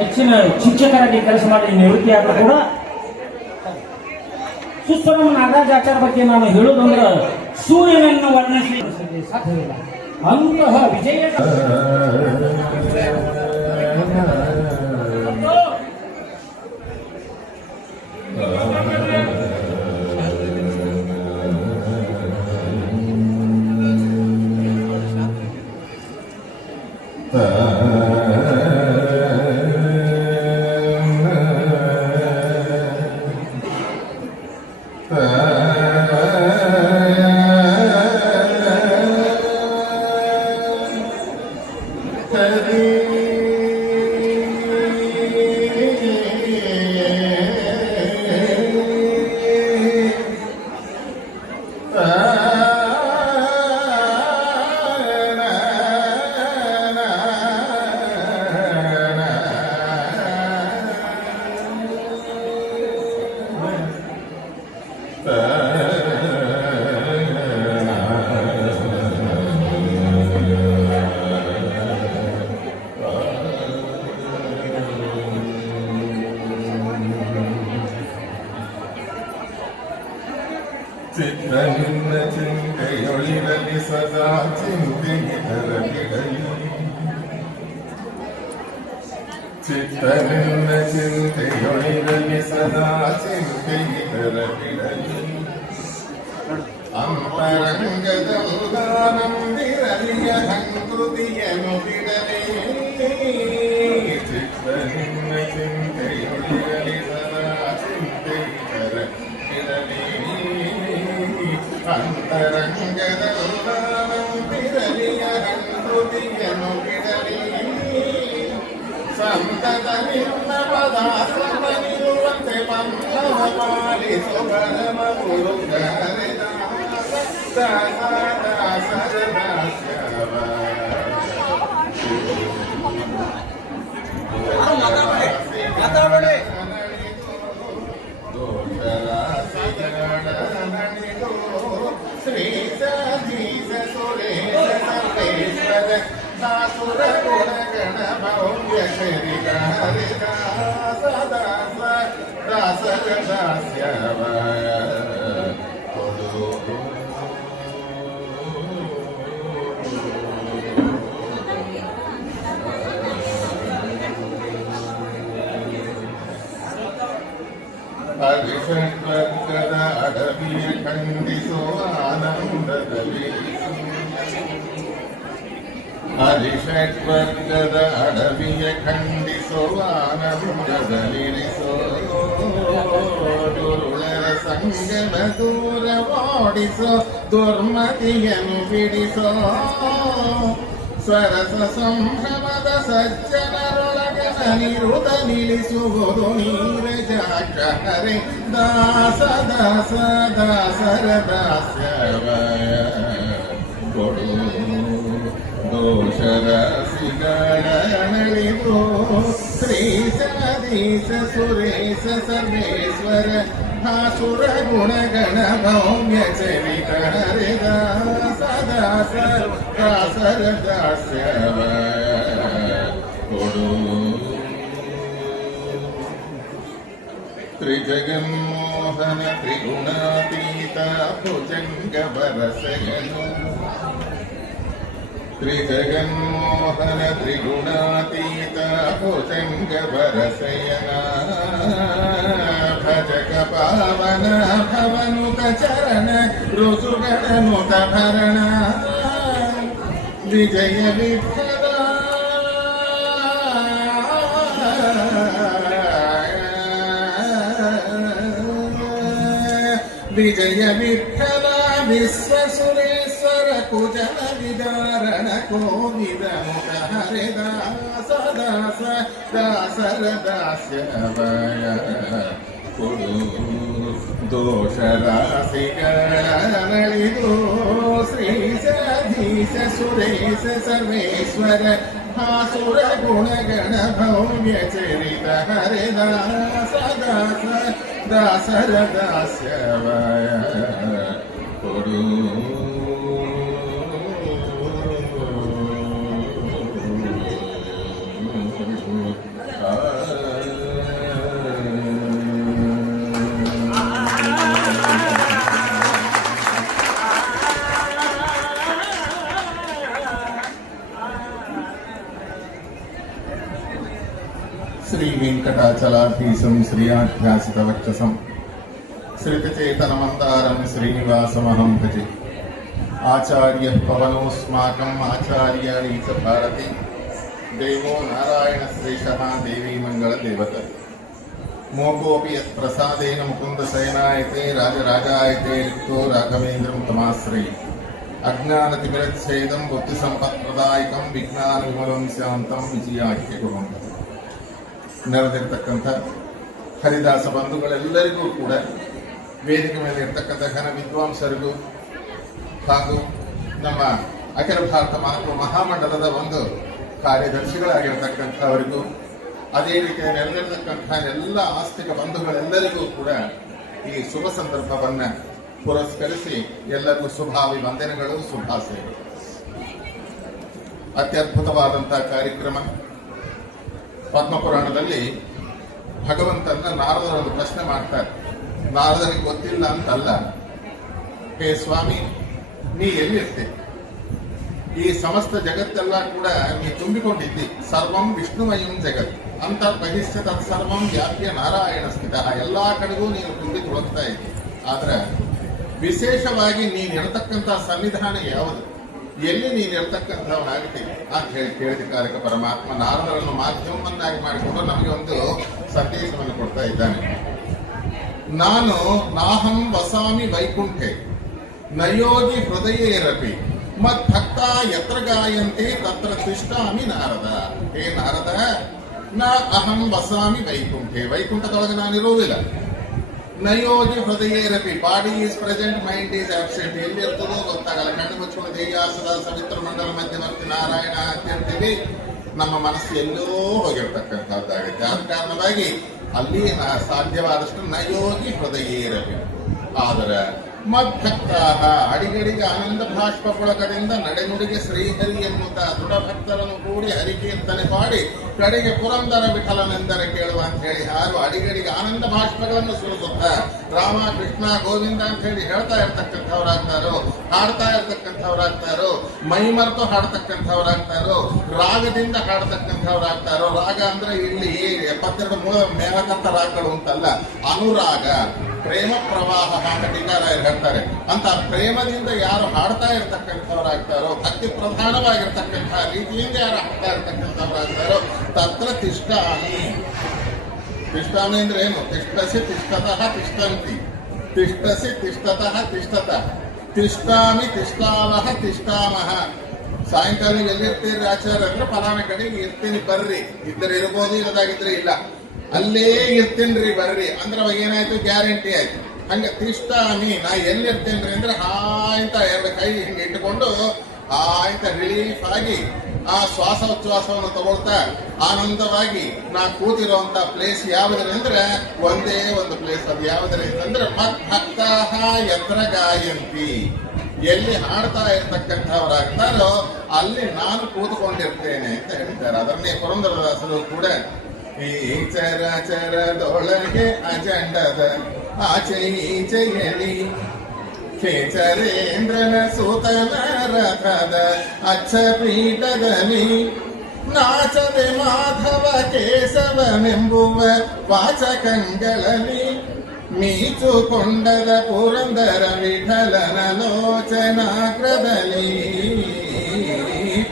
ಹೆಚ್ಚಿನ ಶಿಕ್ಷಕರಾಗಿ ಕೆಲಸ ಮಾಡಿ ನಿವೃತ್ತಿಯಾದರೂ ಕೂಡ ಸುಸ್ತರಂ ನಾಗರಾಜ ಆಚಾರ ಬಗ್ಗೆ ನಾನು ಹೇಳೋದಂದ್ರೆ ಸೂರ್ಯನನ್ನು ವರ್ಣಿಸಲಿಕ್ಕೆ ಸಾಧ್ಯವಿಲ್ಲ. ಅಂತಹ ವಿಜಯ ಚಿತ್ರಹಿನ್ನ ಚಿಂತೆಯೊಳಿರಲಿ ಸದಾ ಚಿಂತೆಗಿರಲಿ ಚಿತ್ರಹಿನ್ನ ಚಿಂತೆಯೊಳಿರಲಿ ಸದಾ ಚಿಂತೆಗಿರಲಿ ಅಂತರಂಗದಲ್ಲಾನಂದಿರಲಿಯ ಸಂಕೃತಿಯನ್ನು ಬಿಡಲಿ ಚಿತ್ರಹಿನ್ನ ಚಿಂತೆಯೊಳಿರಲಿ ಸದಾ ಚಿಂತೆಗಿರಲಿ ಅಂತರಂಗದಲ್ಲಾನಂದಿರಲಿಯ ಸಂಕೃತಿಯನ್ನು ಬಿಡಲಿ ಸಂತತ ನಿನ್ನ ಪದಾಸನ ನಿಲ್ಲುವಂತೆ ಪಂಥವ ಪಾಲಿಸು ಪರಮ ಗುರುಗರಿದ ಶ್ರೀ ಸಧೀಶ ಸುರೇಶ ಸರ್ವೇಶ್ವರ ದಾಸುರ ಗುಣಗಣ ಭವ್ಯ ಶರೀರ ಹರಿದಾಸ ದಾಸ ದಾಸರ ದಾಸ್ಯವ ಕೊಡು ಹರಿಷಡ್ವರ್ಗದ ಅಡವಿಯ ಖಂಡಿಸುವ ಆನಂದದಲ್ಲಿ ಹರಿಷಡ್ವರ್ಗದ ಅಡವಿಯ ಖಂಡಿಸುವ ಆನಂದದಲ್ಲಿರಿಸೋ ದುರುಳರ ಸಂಗಮ ದೂರ ಓಡಿಸೋ ದುರ್ಮತಿಯನ್ನು ಬಿಡಿಸೋ ಸರಸ ಸಂಭ್ರಮದ ಸಜ್ಜನರೊಳಗೆ ನಿರುತ ನಿಲ್ಲಿಸುವುದು ನೀರಜಾಕ್ಷ ಹರೆ ದಾಸ ದಾಸ ದಾಸರ ದಾಸ್ಯವಯ ಕೊಡು ದೋಷರಾಶಿಗಳನಳಿದು ಶ್ರೀ ಸದೀಶ ಸುರೇಶ ಸರ್ವೇಶ್ವರ ಭಾಸುರ ಗುಣಗಣ ಭೌಮ್ಯ ಚರಿತ ಹರೆ ದಾಸ ದಾಸ ದಾಸರ ದಾಸ್ಯವಯ ಕೊಡು ತ್ರಿಜಗನ್ಮೋಹನ ತ್ರಿಗುಣಾತೀತ ಭುಜಂಗ ಬರಸೆಯನು ತ್ರಿಜಗನ್ಮೋಹನ ತ್ರಿಗುಣಾತೀತ ಭುಜಂಗ ಬರಸೆಯನ ಭಜಕ ಪಾವನ ಭವನುತ ಚರಣ ಋತುಗಣನುತ ಭರಣ ವಿಜಯ ವಿಠಲ ವಿಜಯ ವಿಠಲ ವಿಶ್ವಸುರೇಶ್ವರ ಕುಜಲ ವಿದಾರಣ ಕೋವಿದ ಮುಖ ಹರೆ ದಾಸ ದಾಸ ದಾಸರ ದಾಸ್ಯವಯ ಕೊಡು ದೋಷ ರಾಶಿಗಳನಳಿದು ಶ್ರೀ ಸಧೀಶ ಸುರೇಶ ಸರ್ವೇಶ್ವರ ಭಾಸುರ ಗುಣಗಣ ಭವ್ಯ ಚರಿತ ಹರೆ ದಾಸ ದಾಸ ದಾಸರ ದಾಸ್ಯವಯ ಕೊಡು ಆ ಶ್ರೀ ವೆಂಕಟಾಚಲಾಧೀಶಂ ಶ್ರೀಯಾಧ್ಯಾಸಿತವಕ್ಷಸಂ ಶ್ರಿತಚೇತನಮಂದಾರಂ ಶ್ರೀನಿವಾಸಮಹಂ ಭಜೆ. ಆಚಾರ್ಯ ಪವನೋಸ್ಮಾಕಂ ಆಚಾರ್ಯಾಣಿ ಚ ಭಾರತಿ ದೇವೋ ನಾರಾಯಣ ಶ್ರೇಷ್ಠಃ ದೇವಿ ಮಂಗಳ ದೇವತೆ. ಮೋಕೋಪಿ ಯತ್ ಪ್ರಸಾದೇನ ಮುಕುಂದ ಶಯನಾಯತೆ ರಾಜರಾಜಾಯತೆ ರಿಕ್ತೋ ರಾಘವೇಂದ್ರಂ ತಮಾಶ್ರಯಿ. ಅಜ್ಞಾನತಿಮಿರಚ್ಛೇದಂ ಬುದ್ಧಿ ಸಂಪತ್ಪ್ರದಾಯಕಂ ವಿಜ್ಞಾನ ವಿಮಲಂ ಶಾಂತಂ ವಿಜಯಾಖ್ಯ ಗುರುವಂತ. ನೆರೆದಿರ್ತಕ್ಕಂಥ ಹರಿದಾಸ ಬಂಧುಗಳೆಲ್ಲರಿಗೂ ಕೂಡ, ವೇದಿಕೆ ಮೇಲೆ ಇರ್ತಕ್ಕಂಥ ಘನ ವಿದ್ವಾಂಸರಿಗೂ ಹಾಗೂ ನಮ್ಮ ಅಖಿಲ ಭಾರತ ಮಹಾತ್ಮ ಮಹಾಮಂಡಲದ ಒಂದು ಕಾರ್ಯದರ್ಶಿಗಳಾಗಿರ್ತಕ್ಕಂಥವರಿಗೂ, ಅದೇ ರೀತಿ ನೆರೆದಿರ್ತಕ್ಕಂಥ ಎಲ್ಲ ಆಸ್ತಿಕ ಬಂಧುಗಳೆಲ್ಲರಿಗೂ ಕೂಡ ಈ ಶುಭ ಸಂದರ್ಭವನ್ನು ಪುರಸ್ಕರಿಸಿ ಎಲ್ಲರಿಗೂ ಶುಭಾಭಿವಂದನೆಗಳು, ಶುಭಾಶಯಗಳು. ಅತ್ಯದ್ಭುತವಾದಂತಹ ಕಾರ್ಯಕ್ರಮ. ಪದ್ಮಪುರಾಣದಲ್ಲಿ ಭಗವಂತನ ನಾರದರೊಂದು ಪ್ರಶ್ನೆ ಮಾಡ್ತಾರೆ. ನಾರದರಿಗೆ ಗೊತ್ತಿಲ್ಲ ಅಂತಲ್ಲ, ಹೇ ಸ್ವಾಮಿ, ನೀ ಎಲ್ಲಿರ್ತಿ? ಈ ಸಮಸ್ತ ಜಗತ್ತೆಲ್ಲ ಕೂಡ ನೀ ತುಂಬಿಕೊಂಡಿದ್ದಿ. ಸರ್ವಂ ವಿಷ್ಣುಮಯಂ ಜಗತ್ ಅಂತ ಬಹಿಷ್ಠ ತತ್ಸರ್ವಂ ವ್ಯಾಪ್ಯ ನಾರಾಯಣ ಸ್ಥಿತ. ಎಲ್ಲಾ ಕಡೆಗೂ ನೀನು ತುಂಬಿ ತುಳಕ್ತಾ ಇದ್ದಿ. ಆದ್ರೆ ವಿಶೇಷವಾಗಿ ನೀನ್ ಇರತಕ್ಕಂಥ ಸನ್ನಿಧಾನ ಯಾವುದು, ಎಲ್ಲಿ ನೀನು ಇರತಕ್ಕಂಥವನಾಗ್ತಿ ಅಂತ ಹೇಳಿ ಕೇಳಿದ ಕಾರಕ ಪರಮಾತ್ಮ ನಾರದರನ್ನು ಮಾಧ್ಯಮವನ್ನಾಗಿ ಮಾಡಿಕೊಂಡು ನಮಗೆ ಒಂದು ಸಂದೇಶವನ್ನು ಕೊಡ್ತಾ ಇದ್ದಾನೆ. ನಾನು ನಾಹಂ ವಸಾಮಿ ವೈಕುಂಠೆ ನಯೋಗಿ ಹೃದಯೇರಪಿ ಮತ್ ಭಕ್ತ ಯತ್ರ ಗಾಯಂತೆ ತತ್ರ ತಿಷ್ಠಾಮಿ ನಾರದ. ಹೇ ನಾರದ, ನ ಅಹಂ ವಸಾಮಿ ವೈಕುಂಠೆ, ವೈಕುಂಠದೊಳಗೆ ನಾನಿರುವುದಿಲ್ಲ. ನಯೋಗಿ ಹೃದಯೇರಪಿ, body is present, mind is absent. ಎಲ್ಲಿ ಇರ್ತದೋ ಗೊತ್ತಾಗಲ್ಲ. ಕಣ್ಣು ಮುಚ್ಚಿಕೊಂಡು ದೇಯಾಸದ ಸವಿತ್ರ ಮಂಡಲ ಮಧ್ಯವರ್ತಿ ನಾರಾಯಣ ಅಂತಿರ್ತೀವಿ, ನಮ್ಮ ಮನಸ್ಸು ಎಲ್ಲೋ ಹೋಗಿರ್ತಕ್ಕಂಥದ್ದಾಗುತ್ತೆ. ಆದ ಕಾರಣವಾಗಿ ಅಲ್ಲಿ ಸಾಧ್ಯವಾದಷ್ಟು ನಯೋಗಿ ಹೃದಯೇರಪಿ. ಆದರೆ ಮದ್ಭಕ್ತಾಹ, ಅಡಿಗಡಿಗೆ ಆನಂದ ಭಾಷ್ಪ ಪುಳಕದಿಂದ ನಡೆನುಡಿಗೆ ಶ್ರೀಹರಿ ಎನ್ನುತ್ತ ದೃಢ ಭಕ್ತರನ್ನು ಕೂಡಿ ಹರಿಕೀರ್ತನೆ ಪಾಡಿ ಕಡೆಗೆ ಪುರಂದರ ವಿಠಲನೆಂದರೆ ಕೇಳುವ ಅಂತ ಹೇಳಿ ಯಾರು ಅಡಿಗಡಿಗೆ ಆನಂದ ಭಾಷ್ಪಗಳನ್ನು ಸುರಿಸುತ್ತ ರಾಮ ಕೃಷ್ಣ ಗೋವಿಂದ ಅಂತ ಹೇಳಿ ಹೇಳ್ತಾ ಇರ್ತಕ್ಕಂಥವ್ರಾಗ್ತಾರೋ, ಹಾಡ್ತಾ ಇರ್ತಕ್ಕಂಥವ್ರಾಗ್ತಾರೋ, ಮೈ ಮರೆತು ಹಾಡ್ತಕ್ಕಂಥವ್ರಾಗ್ತಾರೋ, ರಾಗದಿಂದ ಹಾಡ್ತಕ್ಕಂಥವ್ರಾಗ್ತಾರೋ. ರಾಗ ಅಂದ್ರೆ ಇಲ್ಲಿ 72 ಮೇಲಕಂತ ರಾಗಗಳು ಅಂತಲ್ಲ, ಅನುರಾಗ, ಪ್ರೇಮ ಪ್ರವಾಹ ಅಂತ ಟೀಕಾರಾಯರು ಹೇಳ್ತಾರೆ. ಅಂತ ಪ್ರೇಮದಿಂದ ಯಾರು ಹಾಡ್ತಾ ಇರ್ತಕ್ಕಂಥವ್ರಾಗ್ತಾರೋ, ಭಕ್ತಿ ಪ್ರಧಾನವಾಗಿರ್ತಕ್ಕಂಥ ರೀತಿಯಿಂದ ಯಾರು ಹಾಡ್ತಾ ಇರ್ತಕ್ಕಂಥವ್ರಾಗ್ತಾರೋ, ತತ್ರ ತಿಷ್ಠಾಮಿ. ತಿಷ್ಠಾಮಿ ಅಂದ್ರೆ ಏನು? ತಿಷ್ಠಸಿ ತಿಷ್ಠತಃ ತಿಷ್ಠಂತಿ, ತಿಷ್ಠಸಿ ತಿಷ್ಠತಃ ತಿಷ್ಠತಃ, ತಿಷ್ಠಾಮಿ ತಿಷ್ಠಾವಹ ತಿಷ್ಠಾಮಹ. ಸಾಯಂಕಾಲ ಎಲ್ಲಿರ್ತೀರಿ ಆಚಾರ್ಯ ಅಂದ್ರೆ ಫಲಾನ ಕಡೆಗೆ ಇರ್ತೀನಿ ಬರ್ರಿ, ಇದ್ದರೆ ಇರ್ಬೋದು, ಇಲ್ಲದಾಗಿದ್ರೆ ಇಲ್ಲ, ಅಲ್ಲೇ ಇರ್ತೇನ್ರಿ ಬರ್ರಿ ಅಂದ್ರೆ ಅವಾಗ ಏನಾಯ್ತು? ಗ್ಯಾರಂಟಿ ಆಯ್ತು. ಹಂಗ ತಿಷ್ಠಾಮಿ, ನಾ ಎಲ್ಲಿರ್ತೇನ್ರಿ ಅಂದ್ರೆ ಹಾಯ್ತ 2 ಕೈ ಹಿಂಗೆ ಇಟ್ಟುಕೊಂಡು ಹಾಯ್ತ ರಿಲೀಫ್ ಆಗಿ ಆ ಶ್ವಾಸೋಚ್ಛ್ವಾಸವನ್ನು ತಗೊಳ್ತಾ ಆನಂದವಾಗಿ ನಾ ಕೂತಿರುವಂತ ಪ್ಲೇಸ್ ಯಾವುದ್ರಿ ಅಂದ್ರೆ ಒಂದೇ ಒಂದು ಪ್ಲೇಸ್. ಅದು ಯಾವುದ್ರಿ ಅಂತಂದ್ರೆ ಮತ್ ಭಕ್ತಾಹ ಯತ್ರ ಗಾಯಂತಿ, ಎಲ್ಲಿ ಹಾಡ್ತಾ ಇರ್ತಕ್ಕಂಥವ್ರಾಗ್ತಾರೋ ಅಲ್ಲಿ ನಾನು ಕೂತ್ಕೊಂಡಿರ್ತೇನೆ ಅಂತ ಹೇಳ್ತಾರೆ. ಅದನ್ನೇ ಪುರಂದರದಾಸರು ಕೂಡ ಈ ಚರಚರದೊಳಗೆ ಅಜಂಡದ ಆಚೆ ಈಚೆಯಲಿ ಖೇಚರೇಂದ್ರನ ಸೂತನ ರಥದ ಅಚ್ಚ ಪೀಠದಲ್ಲಿ ನಾಚದೆ ಮಾಧವ ಕೇಶವನೆಂಬುವ ವಾಚಕಂಗಳಲ್ಲಿ ಮೀಚುಕೊಂಡದ ಪುರಂದರ ವಿಠಲನ ಲೋಚನಾಗ್ರದಲ್ಲಿ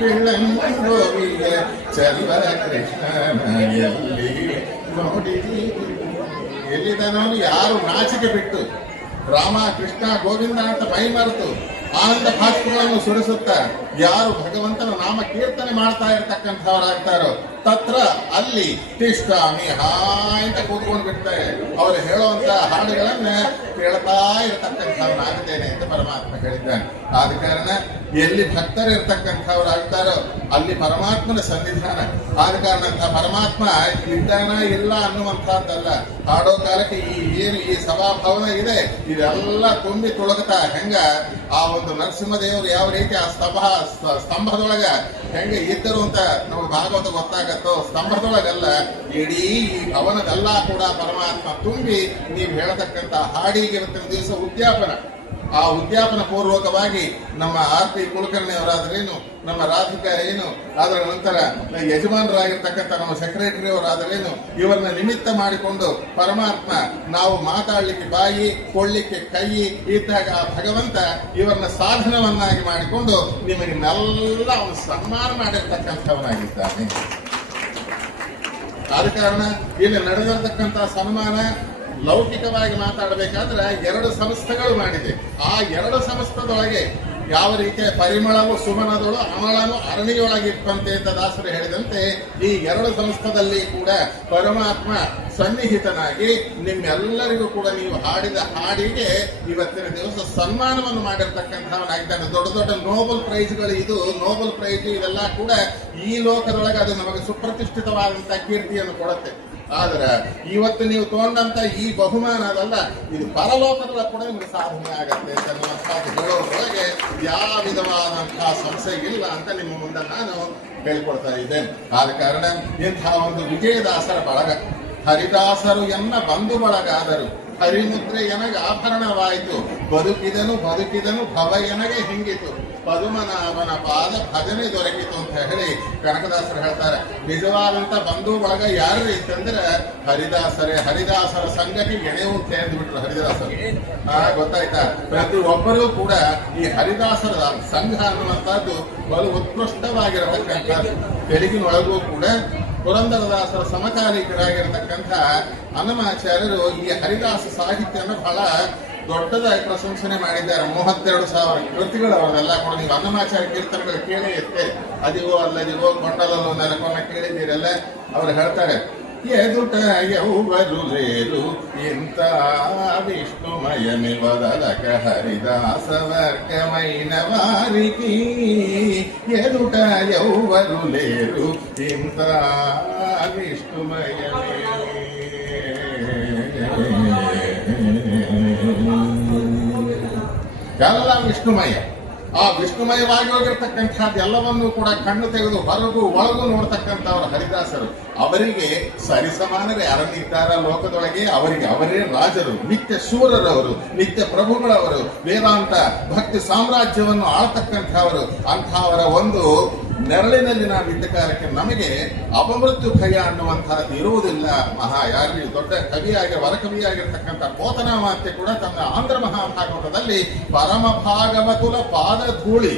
ಪಿಳ್ಳಂಗೋವಿಯ ಚರ್ವ ಕೃಷ್ಣನ ಎಲ್ಲಿ ನೋಡಿ. ಎಲ್ಲಿದನವನು ಯಾರು ನಾಚಿಕೆ ಬಿಟ್ಟು ರಾಮ ಕೃಷ್ಣ ಗೋವಿಂದ ಅಂತ ಮೈ ಮರೆತು ಆನಂದ ಭಾಷ್ಪಗಳನ್ನು ಸುರಿಸುತ್ತ ಯಾರು ಭಗವಂತನ ನಾಮ ಕೀರ್ತನೆ ಮಾಡ್ತಾ ಇರ್ತಕ್ಕಂಥವರಾಗ್ತಾರೋ ತತ್ರ ಅಲ್ಲಿ ತಿಷ್ಠಾಮಿ, ಹಾಂತ ಕೂತ್ಕೊಂಡು ಬಿಡ್ತಾರೆ. ಅವರು ಹೇಳುವಂತ ಹಾಡುಗಳನ್ನ ಕೇಳ್ತಾ ಇರತಕ್ಕಂಥವನಾಗುತ್ತೇನೆ ಅಂತ ಪರಮಾತ್ಮ ಹೇಳಿದ್ದಾನೆ. ಆದ ಕಾರಣ ಎಲ್ಲಿ ಭಕ್ತರು ಇರ್ತಕ್ಕಂಥವ್ರಾಗ್ತಾರೋ ಅಲ್ಲಿ ಪರಮಾತ್ಮನ ಸನ್ನಿಧಾನ. ಆದ ಕಾರಣ ಪರಮಾತ್ಮ ಇದ್ದಾನ ಇಲ್ಲ ಅನ್ನುವಂಥದ್ದಲ್ಲ. ಹಾಡೋ ಕಾಲಕ್ಕೆ ಈ ಸಭಾಭವನ ಇದೆ, ಇದೆಲ್ಲ ತುಂಬಿ ತುಳಗತಾ ಹೆಂಗ ಆ ಒಂದು ನರಸಿಂಹದೇವರು ಯಾವ ರೀತಿ ಆ ಸ್ತಂಭದೊಳಗ ಹೆಂಗೆ ಇದ್ದರು ಅಂತ ನಾವು ಭಾಗವತ ಗೊತ್ತಾಗತ್ತೋ, ಸ್ತಂಭದೊಳಗಲ್ಲ ಇಡೀ ಈ ಭವನದೆಲ್ಲ ಕೂಡ ಪರಮಾತ್ಮ ತುಂಬಿ ನೀವು ಹೇಳತಕ್ಕಂಥ ಹಾಡಿಗಿರುತ್ತ ದಿವಸ ಉದ್ಯಾಪನ ಆ ಉದ್ಯಾಪನ ಪೂರ್ವಕವಾಗಿ ನಮ್ಮ ಆರ್.ಪಿ. ಕುಲಕರ್ಣಿ ಅವರಾದರೇನು, ನಮ್ಮ ರಾಧಿಕಾ ಏನು, ಅದರ ನಂತರ ಯಜಮಾನರಾಗಿರ್ತಕ್ಕಂಥ ನಮ್ಮ ಸೆಕ್ರೆಟರಿ ಅವರಾದರೇನು, ಇವರನ್ನ ನಿಮಿತ್ತ ಮಾಡಿಕೊಂಡು ಪರಮಾತ್ಮ ನಾವು ಮಾತಾಡ್ಲಿಕ್ಕೆ ಬಾಯಿ, ಕೊಳ್ಳಿಕ್ಕೆ ಕೈ ಇದ್ದಾಗ ಆ ಭಗವಂತ ಇವರನ್ನ ಸಾಧನವನ್ನಾಗಿ ಮಾಡಿಕೊಂಡು ನಿಮಗೆಲ್ಲ ಅವನು ಸನ್ಮಾನ ಮಾಡಿರ್ತಕ್ಕಂಥವನಾಗಿದ್ದಾನೆ. ಆದ ಕಾರಣ ಇಲ್ಲಿ ನಡೆದಿರತಕ್ಕಂತಹ ಸನ್ಮಾನ ಲೌಕಿಕವಾಗಿ ಮಾತಾಡಬೇಕಾದ್ರೆ 2 ಸಂಸ್ಥೆಗಳು ಮಾಡಿದೆ. ಆ 2 ಸಂಸ್ಥೆದೊಳಗೆ ಯಾವ ರೀತಿಯ ಪರಿಮಳವು ಸುಮನದಳು ಅಮಳನು ಅರಣಿಯೊಳಗಿಪ್ಪಂತೆ ಅಂತ ದಾಸರು ಹೇಳಿದಂತೆ ಈ 2 ಸಂಸ್ಥದಲ್ಲಿ ಕೂಡ ಪರಮಾತ್ಮ ಸನ್ನಿಹಿತನಾಗಿ ನಿಮ್ಮೆಲ್ಲರಿಗೂ ಕೂಡ ನೀವು ಹಾಡಿದ ಹಾಡಿಗೆ ಇವತ್ತಿನ ದಿವಸ ಸನ್ಮಾನವನ್ನು ಮಾಡಿರ್ತಕ್ಕಂಥವನಾಗಿದ್ದಾನೆ. ದೊಡ್ಡ ದೊಡ್ಡ ನೋಬೆಲ್ ಪ್ರೈಸ್ಗಳು, ಇದು ನೋಬೆಲ್ ಪ್ರೈಸ್ ಇವೆಲ್ಲ ಕೂಡ ಈ ಲೋಕದೊಳಗೆ ಅದು ನಮಗೆ ಸುಪ್ರತಿಷ್ಠಿತವಾದಂತಹ ಕೀರ್ತಿಯನ್ನು ಕೊಡುತ್ತೆ. ಆದ್ರೆ ಇವತ್ತು ನೀವು ತಗೊಂಡಂತ ಈ ಬಹುಮಾನ ಅದಲ್ಲ, ಇದು ಪರಲೋಕದೊಳಗೆ ಕೂಡ ನಿಮಗೆ ಸಾಧನೆ ಆಗತ್ತೆ ಅಂತ ಹೇಳೋದ್ರೊಳಗೆ ಯಾವ ವಿಧವಾದಂತಹ ಸಂಶಯ ಇಲ್ಲ ಅಂತ ನಿಮ್ಮ ಮುಂದೆ ನಾನು ಹೇಳಿಕೊಡ್ತಾ ಇದ್ದೇನೆ. ಆದ ಕಾರಣ ಇಂತಹ ಒಂದು ವಿಜಯದಾಸರ ಬಳಗ, ಹರಿದಾಸರು ಎನ್ನ ಬಂಧು ಬಳಗಾದರು, ಹರಿಮುದ್ರೆ ಎನಗೆ ಆಭರಣವಾಯಿತು, ಬದುಕಿದನು ಭವ ಎನಗೆ ಹಿಂಗಿತು, ಪದುಮನಾಭನ ಪಾದ ಭಜನೆ ದೊರಕಿತು ಅಂತ ಹೇಳಿ ಕನಕದಾಸರು ಹೇಳ್ತಾರೆ. ನಿಜವಾದಂತ ಬಂಧು ಬಳಗ ಯಾರು ಅಂತಂದ್ರೆ ಹರಿದಾಸರೇ. ಹರಿದಾಸರ ಸಂಘಕ್ಕೆ ಎಣೆ ಅಂತ ಹೇಳಿಬಿಟ್ರು ಹರಿದಾಸರು. ಗೊತ್ತಾಯ್ತಾ? ಪ್ರತಿ ಒಬ್ಬರೂ ಕೂಡ ಈ ಹರಿದಾಸರ ಸಂಘ ಅನ್ನುವಂಥದ್ದು ಬಲು ಉತ್ಕೃಷ್ಟವಾಗಿರತಕ್ಕಂಥದ್ದು. ತೆಲುಗಿನೊಳಗೂ ಕೂಡ ಪುರಂದರದಾಸರ ಸಮಕಾಲೀಕರಾಗಿರತಕ್ಕಂಥ ಅನ್ನಮಾಚಾರ್ಯರು ಈ ಹರಿದಾಸ ಸಾಹಿತ್ಯನ ಬಹಳ ದೊಡ್ಡದಾಗಿ ಪ್ರಶಂಸನೆ ಮಾಡಿದ್ದಾರೆ. 32,000 ಕೃತಿಗಳು ಅವರೆಲ್ಲ ಕೂಡ. ನೀವು ಅನ್ನಮಾಚಾರ್ಯ ಕೀರ್ತನೆಗಳು ಕೇಳೇ ಇರುತ್ತೆ. ಅದಿವೋ ಅಲ್ಲದಿವೋ ಕೊಂಡಲಲ್ಲೋ ನೆಲಕೊನ್ನ ಕೇಳಿದ್ದೀರಲ್ಲ. ಅವರು ಹೇಳ್ತಾರೆ, ಎದುಟ ಯೌವರುಲೇರು ಇಂಥ ವಿಷ್ಣುಮಯಮಿವದಲಕ ಹರಿದಾಸ ವರ್ಗಮೈನ ವಾರಿಕಿ, ಎದುಟ ಯೌವರುಲೇರು ಇಂಥ ವಿಷ್ಣುಮಯಮೇ ಎಲ್ಲ ವಿಷ್ಣುಮಯ. ಆ ವಿಷ್ಣುಮಯವಾಗಿ ಹೋಗಿರ್ತಕ್ಕಂಥದ್ದು ಎಲ್ಲವನ್ನೂ ಕೂಡ ಕಣ್ಣು ತೆಗೆದು ಹೊರಗು ಒಳಗು ನೋಡ್ತಕ್ಕಂಥವ್ರು ಹರಿದಾಸರು. ಅವರಿಗೆ ಸರಿಸಮಾನರೇ ಯಾರನ್ನಿದ್ದಾರ ಲೋಕದೊಳಗೆ, ಅವರಿಗೆ ಅವರೇ ರಾಜರು, ನಿತ್ಯ ಶೂರರವರು, ನಿತ್ಯ ಪ್ರಭುಗಳವರು, ವೇದಾಂತ ಭಕ್ತಿ ಸಾಮ್ರಾಜ್ಯವನ್ನು ಆಳ್ತಕ್ಕಂಥವರು. ಅಂಥವರ ಒಂದು ನೆರಳಿನಲ್ಲಿ ನಾವಿದ್ದ ಕಾಲಕ್ಕೆ ನಮಗೆ ಅಪಮೃತ್ಯು ಭಯ ಅನ್ನುವಂತಹದ್ದು ಇರುವುದಿಲ್ಲ. ಯಾರು ದೊಡ್ಡ ಕವಿಯಾಗಿ ವರಕವಿಯಾಗಿರ್ತಕ್ಕಂಥ ಪೋತನಾಮಾತ್ಯ ಕೂಡ ತನ್ನ ಆಂಧ್ರ ಮಹಾಭಾಗವತದಲ್ಲಿ ಪರಮ ಭಾಗವತುಲ ಪಾದ ಧೂಳಿ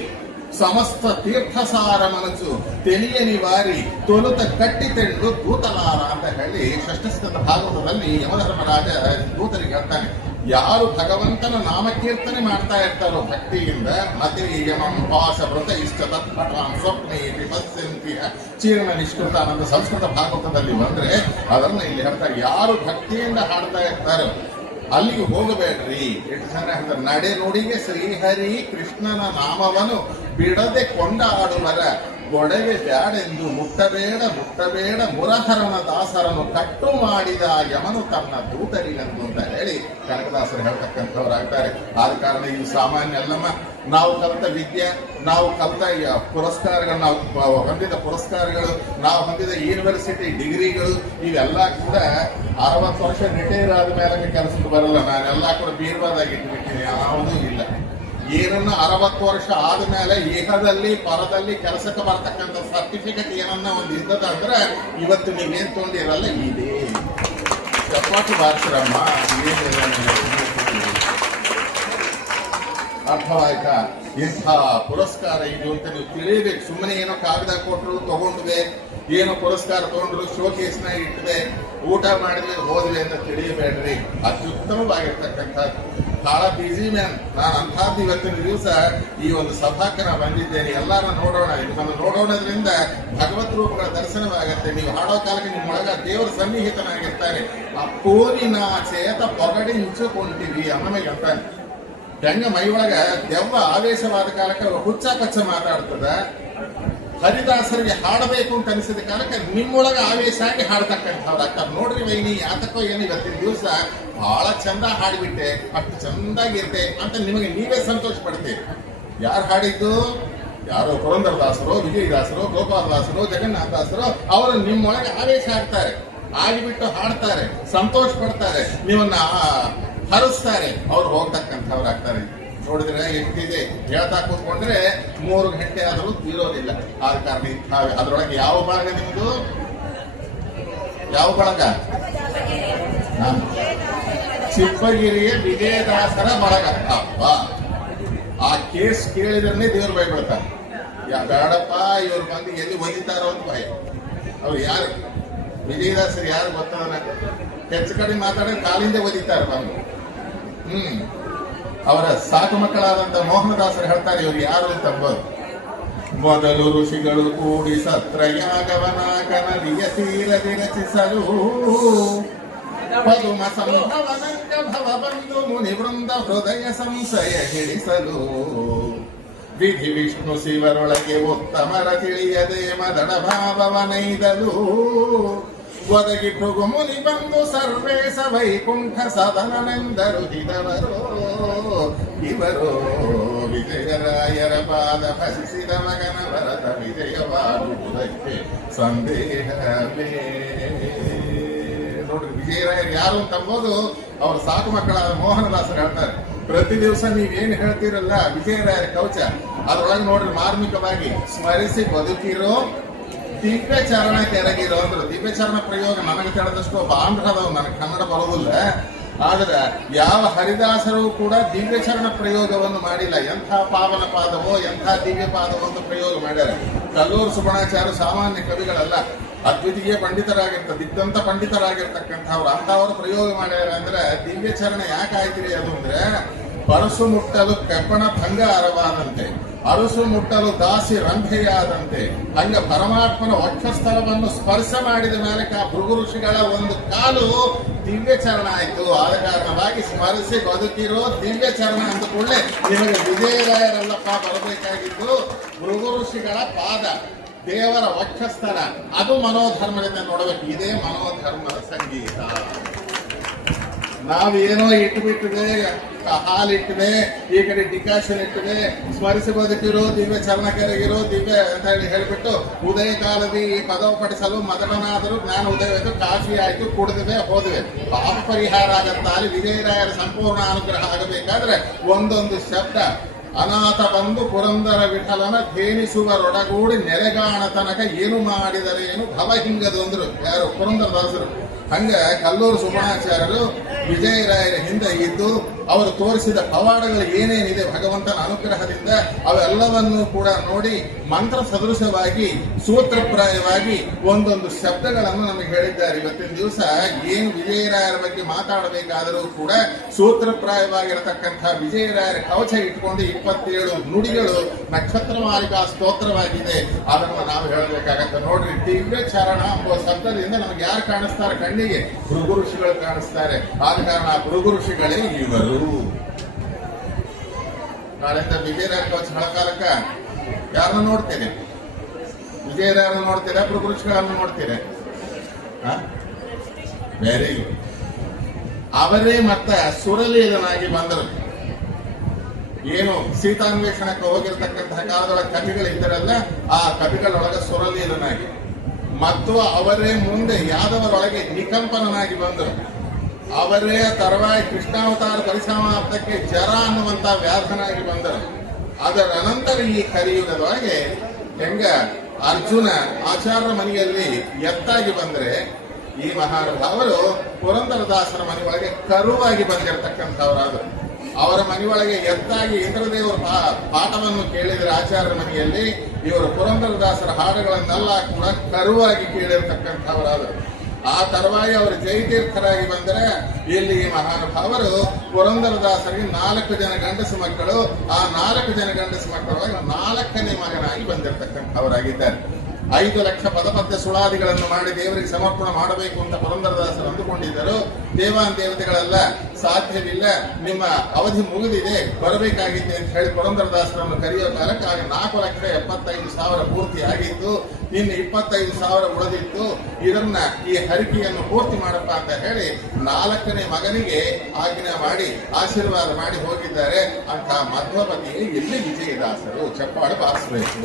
ಸಮಸ್ತ ತೀರ್ಥಸಾರ ಮನಸ್ಸು ತೆಲಿಯನಿ ವಾರಿ ತೊಲುತ ಕಟ್ಟಿತೆಂಡು ದೂತಲಾರ ಅಂತ ಹೇಳಿ ಷಷ್ಠಸ್ಕಂದ ಭಾಗವತದಲ್ಲಿ ಯಮಧರ್ಮರಾಜ ದೂತರಿಗೆ ಹೇಳ್ತಾನೆ. ಯಾರು ಭಗವಂತನ ನಾಮಕೀರ್ತನೆ ಮಾಡ್ತಾ ಇರ್ತಾರೋ ಭಕ್ತಿಯಿಂದ, ಮತಿ ಯಮಂ ಪಾಶ ವೃತ ಇಷ್ಟ ತತ್ಪಟಾನ್ ಸ್ವಪ್ನೇ ವಿಪಸ್ಸಂತಿಯ ಚೀರ್ಣ ನಿಷ್ಕೃತ ಅನ್ನೋ ಸಂಸ್ಕೃತ ಭಾಗವತದಲ್ಲಿ ಬಂದ್ರೆ ಅದನ್ನ ಇಲ್ಲಿ ಹೇಳ್ತಾರೆ. ಯಾರು ಭಕ್ತಿಯಿಂದ ಹಾಡ್ತಾ ಇರ್ತಾರೋ ಅಲ್ಲಿಗೆ ಹೋಗಬೇಡ್ರಿ. ಎಷ್ಟು ಜನ ಹೇಳ್ತಾರೆ, ನಡೆ ನುಡಿಗೆ ಶ್ರೀಹರಿ ಕೃಷ್ಣನ ನಾಮವನ್ನು ಬಿಡದೆ ಕೊಂಡಾಡುವರ ಗೊಡವೆ ಬ್ಯಾಡೆಂದು ಮುಟ್ಟಬೇಡ ಮುರಹರನ ದಾಸರನ್ನು ಕಟ್ಟು ಮಾಡಿದ ಯಮನು ತನ್ನ ದೂತರಿಗಂದು ಅಂತ ಹೇಳಿ ಕನಕದಾಸರು ಹೇಳ್ತಕ್ಕಂಥವ್ರಾಗ್ತಾರೆ. ಆದ ಕಾರಣ ಇದು ಸಾಮಾನ್ಯ ಅಲ್ಲಮ್ಮ. ನಾವು ಕಲಿತ ವಿದ್ಯೆ, ನಾವು ಕಲಿತ ಪುರಸ್ಕಾರಗಳು, ನಾವು ಹೊಂದಿದ ಪುರಸ್ಕಾರಗಳು, ನಾವು ಹೊಂದಿದ ಯೂನಿವರ್ಸಿಟಿ ಡಿಗ್ರಿಗಳು ಇವೆಲ್ಲ ಕೂಡ 60 ವರ್ಷ ರಿಟೈರ್ ಆದ ಮೇಲೆ ಕೆಲಸಕ್ಕೆ ಬರಲ್ಲ. ನಾನೆಲ್ಲ ಕೂಡ ಬೀರ್ವಾದಾಗಿ ಇಟ್ಬಿಟ್ಟಿನಿ, ಯಾವುದೂ ಇಲ್ಲ. ಏನನ್ನ 60 ವರ್ಷ ಆದ್ಮೇಲೆ ಏಕದಲ್ಲಿ ಪರದಲ್ಲಿ ಕೆಲಸಕ್ಕೆ ಬರ್ತಕ್ಕಂಥ ಸರ್ಟಿಫಿಕೇಟ್ ಏನನ್ನ ಒಂದು ಇದ್ದದ ಅಂದ್ರೆ ಇವತ್ತು ನೀವೇನ್ ತೊಗೊಂಡಿರಲ್ಲ ಇದೆ. ಚಪ್ಪಾಟಿ ಬಾರಿಸ್ರಮ್ಮ, ಅರ್ಥವಾಯ್ತಾ? ಇಂಥ ಪುರಸ್ಕಾರ ಇದು ಅಂತ ನೀವು ತಿಳಿಯಬೇಕು. ಸುಮ್ಮನೆ ಏನೋ ಕಾಗದ ಕೊಟ್ಟರು ತಗೊಂಡ್ವೆ, ಏನೋ ಪುರಸ್ಕಾರ ತಗೊಂಡ್ರು ಶೋಕೇಸ್ನ ಇಟ್ಟಿದೆ, ಊಟ ಮಾಡಿದ್ವಿ ಹೋದ್ವಿ ಅಂತ ತಿಳಿಯಬೇಡ್ರಿ. ಅತ್ಯುತ್ತಮವಾಗಿರ್ತಕ್ಕಂಥದ್ದು. ಬಹಳ ಬಿಸಿ ಮ್ಯಾನ್ ನಾನು. ಅಂಥದ್ದು ಇವತ್ತಿನ ದಿವಸ ಈ ಒಂದು ಸಭಾಕ್ಕೆ ನಾನು ಬಂದಿದ್ದೇನೆ. ಎಲ್ಲಾರ ನೋಡೋಣ, ಇದನ್ನು ನೋಡೋಣದ್ರಿಂದ ಭಗವತ್ ರೂಪಗಳ ದರ್ಶನವಾಗತ್ತೆ. ನೀವು ಹಾಡೋ ಕಾಲಕ್ಕೆ ನಿಮ್ಮೊಳಗ ದೇವರ ಸನ್ನಿಹಿತನಾಗಿರ್ತಾನೆ. ಆ ಕೋರಿನ ಚೇತ ಪೊಗಡಿಂಚುಕೊಂಡಿವಿ ಅನ್ನಮಗೆ ಅಂತಾನೆ. ಹೆಂಗ ಮೈಯೊಳಗ ದೆವ್ವ ಆವೇಶವಾದ ಕಾಲಕ್ಕೆ ಹುಚ್ಚ ಕಚ್ಚ ಮಾತಾಡ್ತದ, ಹರಿದಾಸರಿಗೆ ಹಾಡಬೇಕು ಅಂತ ಅನಿಸಿದ ಕಾಲಕ್ಕೆ ನಿಮ್ಮೊಳಗ ಆವೇಶ ಆಗಿ ಹಾಡ್ತಕ್ಕಂಥವ್ರು ಆಗ್ತಾರೆ. ನೋಡ್ರಿ ವೈನಿ, ಯಾತಕ್ಕೋ ಏನು ಇವತ್ತಿನ ದಿವಸ ಬಹಳ ಚಂದ ಹಾಡಿಬಿಟ್ಟೆ, ಅಷ್ಟು ಚಂದಾಗಿರ್ತೆ ಅಂತ ನಿಮಗೆ ನೀವೇ ಸಂತೋಷ ಪಡ್ತೀರಿ. ಯಾರು ಹಾಡಿದ್ದು? ಯಾರೋ ಪುರಂದರದಾಸರು, ವಿಜಯದಾಸರು, ಗೋಪಾಲದಾಸರು, ಜಗನ್ನಾಥದಾಸರು, ಅವರು ನಿಮ್ಮೊಳಗೆ ಆವೇಶ ಆಗ್ತಾರೆ, ಆಗಿಬಿಟ್ಟು ಹಾಡ್ತಾರೆ, ಸಂತೋಷ ಪಡ್ತಾರೆ, ನೀವನ್ನ ಹರಿಸ್ತಾರೆ, ಅವ್ರು ಹೋಗ್ತಕ್ಕಂಥವ್ರು ಆಗ್ತಾರೆ. ನೋಡಿದ್ರೆ ಎಷ್ಟಿದೆ ಹೇಳ್ತಾ ಕೂತ್ಕೊಂಡ್ರೆ 3 ಗಂಟೆ ಆದರೂ ತೀರೋದಿಲ್ಲ. ಆದ ಕಾರಣ ಅದ್ರೊಳಗೆ ಯಾವ ಭಾಗ ನಿಮ್ದು, ಯಾವ ಬಳಗ? ಚಿಪ್ಪಗಿರಿಯ ವಿಜಯದಾಸರ ಬಳಗ. ಅಪ್ಪ, ಆ ಕೇಸ್ ಕೇಳಿದ್ರೆ ದೇವ್ರು ಭಯಪಡ್ತಾರೆ. ಬೇಡಪ್ಪ ಇವ್ರ ಮಂದಿ ಎಲ್ಲಿ ಒದಿತಾರೋ ಅಂತ ಭಯ. ಅವ್ರು ಯಾರು ವಿಜಯದಾಸರು ಯಾರು ಗೊತ್ತವನ? ಹೆಚ್ಚು ಕಡೆ ಮಾತಾಡಿದ್ರೆ ಕಾಲಿಂದ ಒದಿತಾರೆ ಬಂದು. ಅವರ ಸಾಕು ಮಕ್ಕಳಾದಂತ ಮೋಹನದಾಸರು ಹೇಳ್ತಾರೆ ಇವ್ರು ಯಾರು ಅಂತಂಬೋದು. ಮೊದಲು ಋಷಿಗಳು ಕೂಡಿ ಸತ್ರಯಾಗವನ ಕನಲಿಯ ತೀರದಿ ರಚಿಸಲು ಪದುಮ ಸಂಭವನಂಗ ಭವ ಬಂದು ಮುನಿ ವೃಂದ ಹೃದಯ ಸಂಶಯ ಹಿಡಿಸಲು ವಿಧಿ ವಿಷ್ಣು ಶಿವರೊಳಗೆ ಉತ್ತಮರ ತಿಳಿಯದೆ ಮದಡ ಭಾವವನೈದಲು ಒದಗಿ ಭೃಗು ಮುನಿ ಬಂದು ಸರ್ವೇಶ ವೈಕುಂಠ ಸದನನೆಂದರು ಹಿದವರು ಇವರು ವಿಜಯರಾಯರ ಪಾದ ಭಜಿಸಿದ ಮಗನ ಭರತ ವಿಜಯವಾಗುವುದಕ್ಕೆ ಸಂದೇಹವೇ. ನೋಡ್ರಿ, ವಿಜಯರಾಯರು ಯಾರು ಅಂತಂಬೋದು ಅವ್ರ ಸಾಕು ಮಕ್ಕಳಾದ ಮೋಹನದಾಸರು ಹೇಳ್ತಾರೆ. ಪ್ರತಿ ದಿವಸ ನೀವೇನು ಹೇಳ್ತೀರಲ್ಲ ವಿಜಯರಾಯರ ಕವಚ, ಅದ್ರೊಳಗೆ ನೋಡ್ರಿ ಮಾರ್ಮಿಕವಾಗಿ ಸ್ಮರಿಸಿ ಬದುಕಿರೋ ದಿವ್ಯ ಚರಣ ಕೆರಗಿರೋ ಅಂದ್ರು. ದಿವ್ಯ ಚರಣ ಪ್ರಯೋಗ ನನಗೆ ತಿಳಿದಷ್ಟು ಒಬ್ಬ ಆಂಧ್ರದವ್, ನನಗೆ ಕನ್ನಡ ಬರೋದಿಲ್ಲ. ಆದ್ರೆ ಯಾವ ಹರಿದಾಸರು ಕೂಡ ದಿವ್ಯ ಚರಣ ಪ್ರಯೋಗವನ್ನು ಮಾಡಿಲ್ಲ. ಎಂಥ ಪಾವನ ಪಾದವೋ ಎಂಥ ದಿವ್ಯ ಪಾದವೋ ಅಂತ ಪ್ರಯೋಗ ಮಾಡ್ಯಾರ. ಕಲ್ಲೂರು ಸುಬ್ಬಣಾಚಾರ್ಯ ಸಾಮಾನ್ಯ ಕವಿಗಳಲ್ಲ, ಅದ್ವಿತೀಯ ಪಂಡಿತರಾಗಿರ್ತಾರೆ, ದಿಗ್ಧಂತ ಪಂಡಿತರಾಗಿರ್ತಕ್ಕಂಥವ್ರು. ಅಂಥವ್ರು ಪ್ರಯೋಗ ಮಾಡ್ಯಾರ ಅಂದ್ರೆ ದಿವ್ಯ ಚರಣ ಯಾಕೆ ಆಯ್ತಿರಿ ಅದು ಅಂದ್ರೆ, ಪರಸು ಮುಟ್ಟಲು ಪೆಪ್ಪಣ ಭಂಗ ಅರವಾದಂತೆ, ಅರಸು ಮುಟ್ಟಲು ದಾಸಿ ರಂಭೆಯಾದಂತೆ, ಹಂಗ ಪರಮಾತ್ಮನ ವಕ್ಷಸ್ಥಳವನ್ನು ಸ್ಪರ್ಶ ಮಾಡಿದ ಮೇಲೆ ಭೃಗು ಋಷಿಗಳ ಒಂದು ಕಾಲು ದಿವ್ಯ ಚರಣ ಆಯ್ತು. ಆದ ಕಾರಣವಾಗಿ ಸ್ಮರಿಸಿ ಬದುಕಿರೋ ದಿವ್ಯ ಚರಣ ಅಂದ ಕೂಡಲೇ ನಿಮಗೆ ವಿಜಯರಾಯರಲ್ಲಪ್ಪ ಬರಬೇಕಾಗಿದ್ದು ಭೃಗು ಋಷಿಗಳ ಪಾದ, ದೇವರ ವಕ್ಷಸ್ಥಳ. ಅದು ಮನೋಧರ್ಮದಿಂದ ನೋಡಬೇಕು. ಇದೇ ಮನೋಧರ್ಮದ ಸಂಗೀತ. ನಾವೇನೋ ಇಟ್ಬಿಟ್ಟಿದೆ, ಹಾಲಿಟ್ಟಿದೆ, ಈ ಕಡೆ ಡಿಕಾಷನ್ ಇಟ್ಟಿದೆ, ಸ್ಮರಿಸಿ ಬದುಕಿರೋ ದಿವ್ಯ ಚರಣ ಕೆರಗಿರೋ ದಿವ್ಯ ಅಂತ ಹೇಳಿಬಿಟ್ಟು ಉದಯ ಕಾಲದಿ ಈ ಪದವ ಪಡಿಸಲು ಮದನನಾದರೂ ಜ್ಞಾನ ಉದಯವಾಯಿತು, ಕಾಫಿ ಆಯ್ತು, ಕುಡಿದಿವೆ ಹೋದ್ವಿ, ಪಾಪ ಪರಿಹಾರ ಆಗತ್ತಾ. ಅಲ್ಲಿ ವಿಜಯರಾಯರ ಸಂಪೂರ್ಣ ಅನುಗ್ರಹ ಆಗಬೇಕಾದ್ರೆ ಒಂದೊಂದು ಶಬ್ದ ಅನಾಥ ಬಂದು ಪುರಂದರ ವಿಠಲನ ಧೇನಿಸುವರೊಡಗೂಡಿ ನೆರೆಗಾಣ ತನಕ ಏನು ಮಾಡಿದರೇನು ಭವ ಹಿಂಗದೊಂದ್ರು. ಯಾರು? ಪುರಂದರದಾಸರು. ಹಂಗ ಕಲ್ಲೂರು ಸುಬ್ಬಣಾಚಾರ್ಯರು ವಿಜಯರಾಯರ ಹಿಂದೆ ಇದ್ದು ಅವರು ತೋರಿಸಿದ ಪವಾಡಗಳು ಏನೇನಿದೆ ಭಗವಂತನ ಅನುಗ್ರಹದಿಂದ ಅವೆಲ್ಲವನ್ನೂ ಕೂಡ ನೋಡಿ ಮಂತ್ರ ಸದೃಶವಾಗಿ ಸೂತ್ರಪ್ರಾಯವಾಗಿ ಒಂದೊಂದು ಶಬ್ದಗಳನ್ನು ನಮಗೆ ಹೇಳಿದ್ದಾರೆ. ಇವತ್ತಿನ ದಿವಸ ಏನು ವಿಜಯರಾಯರ ಬಗ್ಗೆ ಮಾತಾಡಬೇಕಾದರೂ ಕೂಡ ಸೂತ್ರಪ್ರಾಯವಾಗಿರತಕ್ಕಂಥ ವಿಜಯರಾಯರ ಕವಚ ಇಟ್ಕೊಂಡು 27 ನುಡಿಗಳು ನಕ್ಷತ್ರ ಮಾಲಿಕಾ ಸ್ತೋತ್ರವಾಗಿದೆ. ಅದನ್ನು ನಾವು ಹೇಳಬೇಕಾಗತ್ತೆ. ನೋಡ್ರಿ, ದಿವ್ಯ ಚರಣ ಎಂಬ ಶಬ್ದದಿಂದ ನಮಗೆ ಯಾರು ಕಾಣಿಸ್ತಾರೆ? ಕಣ್ಣಿಗೆ ಭೃಗು ಋಷಿಗಳು ಕಾಣಿಸ್ತಾರೆ. ಆದ ಕಾರಣ ಭೃಗು ಋಷಿಗಳೇ ಇವರು. ನಾಳೆಯಿಂದ ವಿಜಯರಾಯರ ಕವಚ ಹಳಕಾಲಕ್ಕ ಯಾರನ್ನ ನೋಡ್ತೇನೆ? ವಿಜಯರಾಯರನ್ನು ನೋಡ್ತೀರಾ? ಭೃಗು ಋಷಿಗಳನ್ನು ನೋಡ್ತೀರಾ? Very good. ಅವರೇ ಮತ್ತೆ ಸುರಲೀಲನಾಗಿ ಬಂದರು. ಏನು ಸೀತಾನ್ವೇಷಣಕ್ಕೆ ಹೋಗಿರ್ತಕ್ಕಂತಹ ಕಾಲದೊಳಗೆ ಕವಿಗಳಿದ್ದರಲ್ಲ, ಆ ಕವಿಗಳೊಳಗೆ ಸುರಲೀಲನಾಗಿ ಮತ್ತು ಅವರೇ ಮುಂದೆ ಯಾದವರೊಳಗೆ ನಿಕಂಪನನಾಗಿ ಬಂದರು. ಅವರೇ ತರುವಾಯ ಕೃಷ್ಣಾವತಾರ ಪರಿಸಮಾಪ್ತಕ್ಕೆ ಜರ ಅನ್ನುವಂತ ವ್ಯಾಧನಾಗಿ ಬಂದರು. ಅದರ ನಂತರ ಈ ಕಲಿಯುಗದೊಳಗೆ ಹೆಂಗ ಅರ್ಜುನ ಆಚಾರ್ಯ ಮನೆಯಲ್ಲಿ ಎತ್ತಾಗಿ ಬಂದ್ರೆ, ಈ ಮಹಾನುಭಾವರು ಪುರಂದರದಾಸರ ಮನೆಯೊಳಗೆ ಕರುವಾಗಿ ಬಂದಿರತಕ್ಕಂಥವರಾದರು. ಅವರ ಮನೆಯೊಳಗೆ ಎತ್ತಾಗಿ ಇಂದ್ರದೇವರ ಪಾಠವನ್ನು ಕೇಳಿದರೆ ಆಚಾರ್ಯರ ಮನೆಯಲ್ಲಿ, ಇವರು ಪುರಂದರದಾಸರ ಹಾಡುಗಳನ್ನೆಲ್ಲ ಕೂಡ ಕರುವಾಗಿ ಕೇಳಿರ್ತಕ್ಕಂಥವರಾದರು. ಆ ತರುವಾಯ ಅವರು ಜಯತೀರ್ಥರಾಗಿ ಬಂದರೆ, ಇಲ್ಲಿ ಈ ಮಹಾನುಭಾವರು ಪುರಂದರದಾಸರಿಗೆ 4 ಜನ ಗಂಡಸು ಮಕ್ಕಳು. ಆ 4 ಜನ ಗಂಡಸು ಮಕ್ಕಳೊಳಗೆ 4ನೇ ಮಗನಾಗಿ ಬಂದಿರತಕ್ಕಂಥವರಾಗಿದ್ದಾರೆ. 5 ಲಕ್ಷ ಪದಪದ್ಯ ಸುಳಾದಿಗಳನ್ನು ಮಾಡಿ ದೇವರಿಗೆ ಸಮರ್ಪಣೆ ಮಾಡಬೇಕು ಅಂತ ಪುರಂದರದಾಸರು ಅಂದುಕೊಂಡಿದ್ದರು. ದೇವಾನ್ ದೇವತೆಗಳೆಲ್ಲ ಸಾಧ್ಯವಿಲ್ಲ, ನಿಮ್ಮ ಅವಧಿ ಮುಗಿದಿದೆ, ಬರಬೇಕಾಗಿದೆ ಅಂತ ಹೇಳಿ ಪುರಂದರದಾಸರನ್ನು ಕರೆಯೋ ಕಾಲಕ್ಕೆ ಆಗ 4,75,000 ಪೂರ್ತಿ ಆಗಿತ್ತು. ಇನ್ನು 25,000 ಉಳಿದಿತ್ತು. ಇದನ್ನ ಈ ಹರಿಕೆಯನ್ನು ಪೂರ್ತಿ ಮಾಡಪ್ಪ ಅಂತ ಹೇಳಿ 4ನೇ ಮಗನಿಗೆ ಆಜ್ಞೆ ಮಾಡಿ ಆಶೀರ್ವಾದ ಮಾಡಿ ಹೋಗಿದ್ದಾರೆ. ಅಂತ ಮಧ್ವಪತಿ ಎಲ್ಲಿ ವಿಜಯದಾಸರು ಚಪ್ಪಾಡು ಬಾರಿಸಬೇಕು.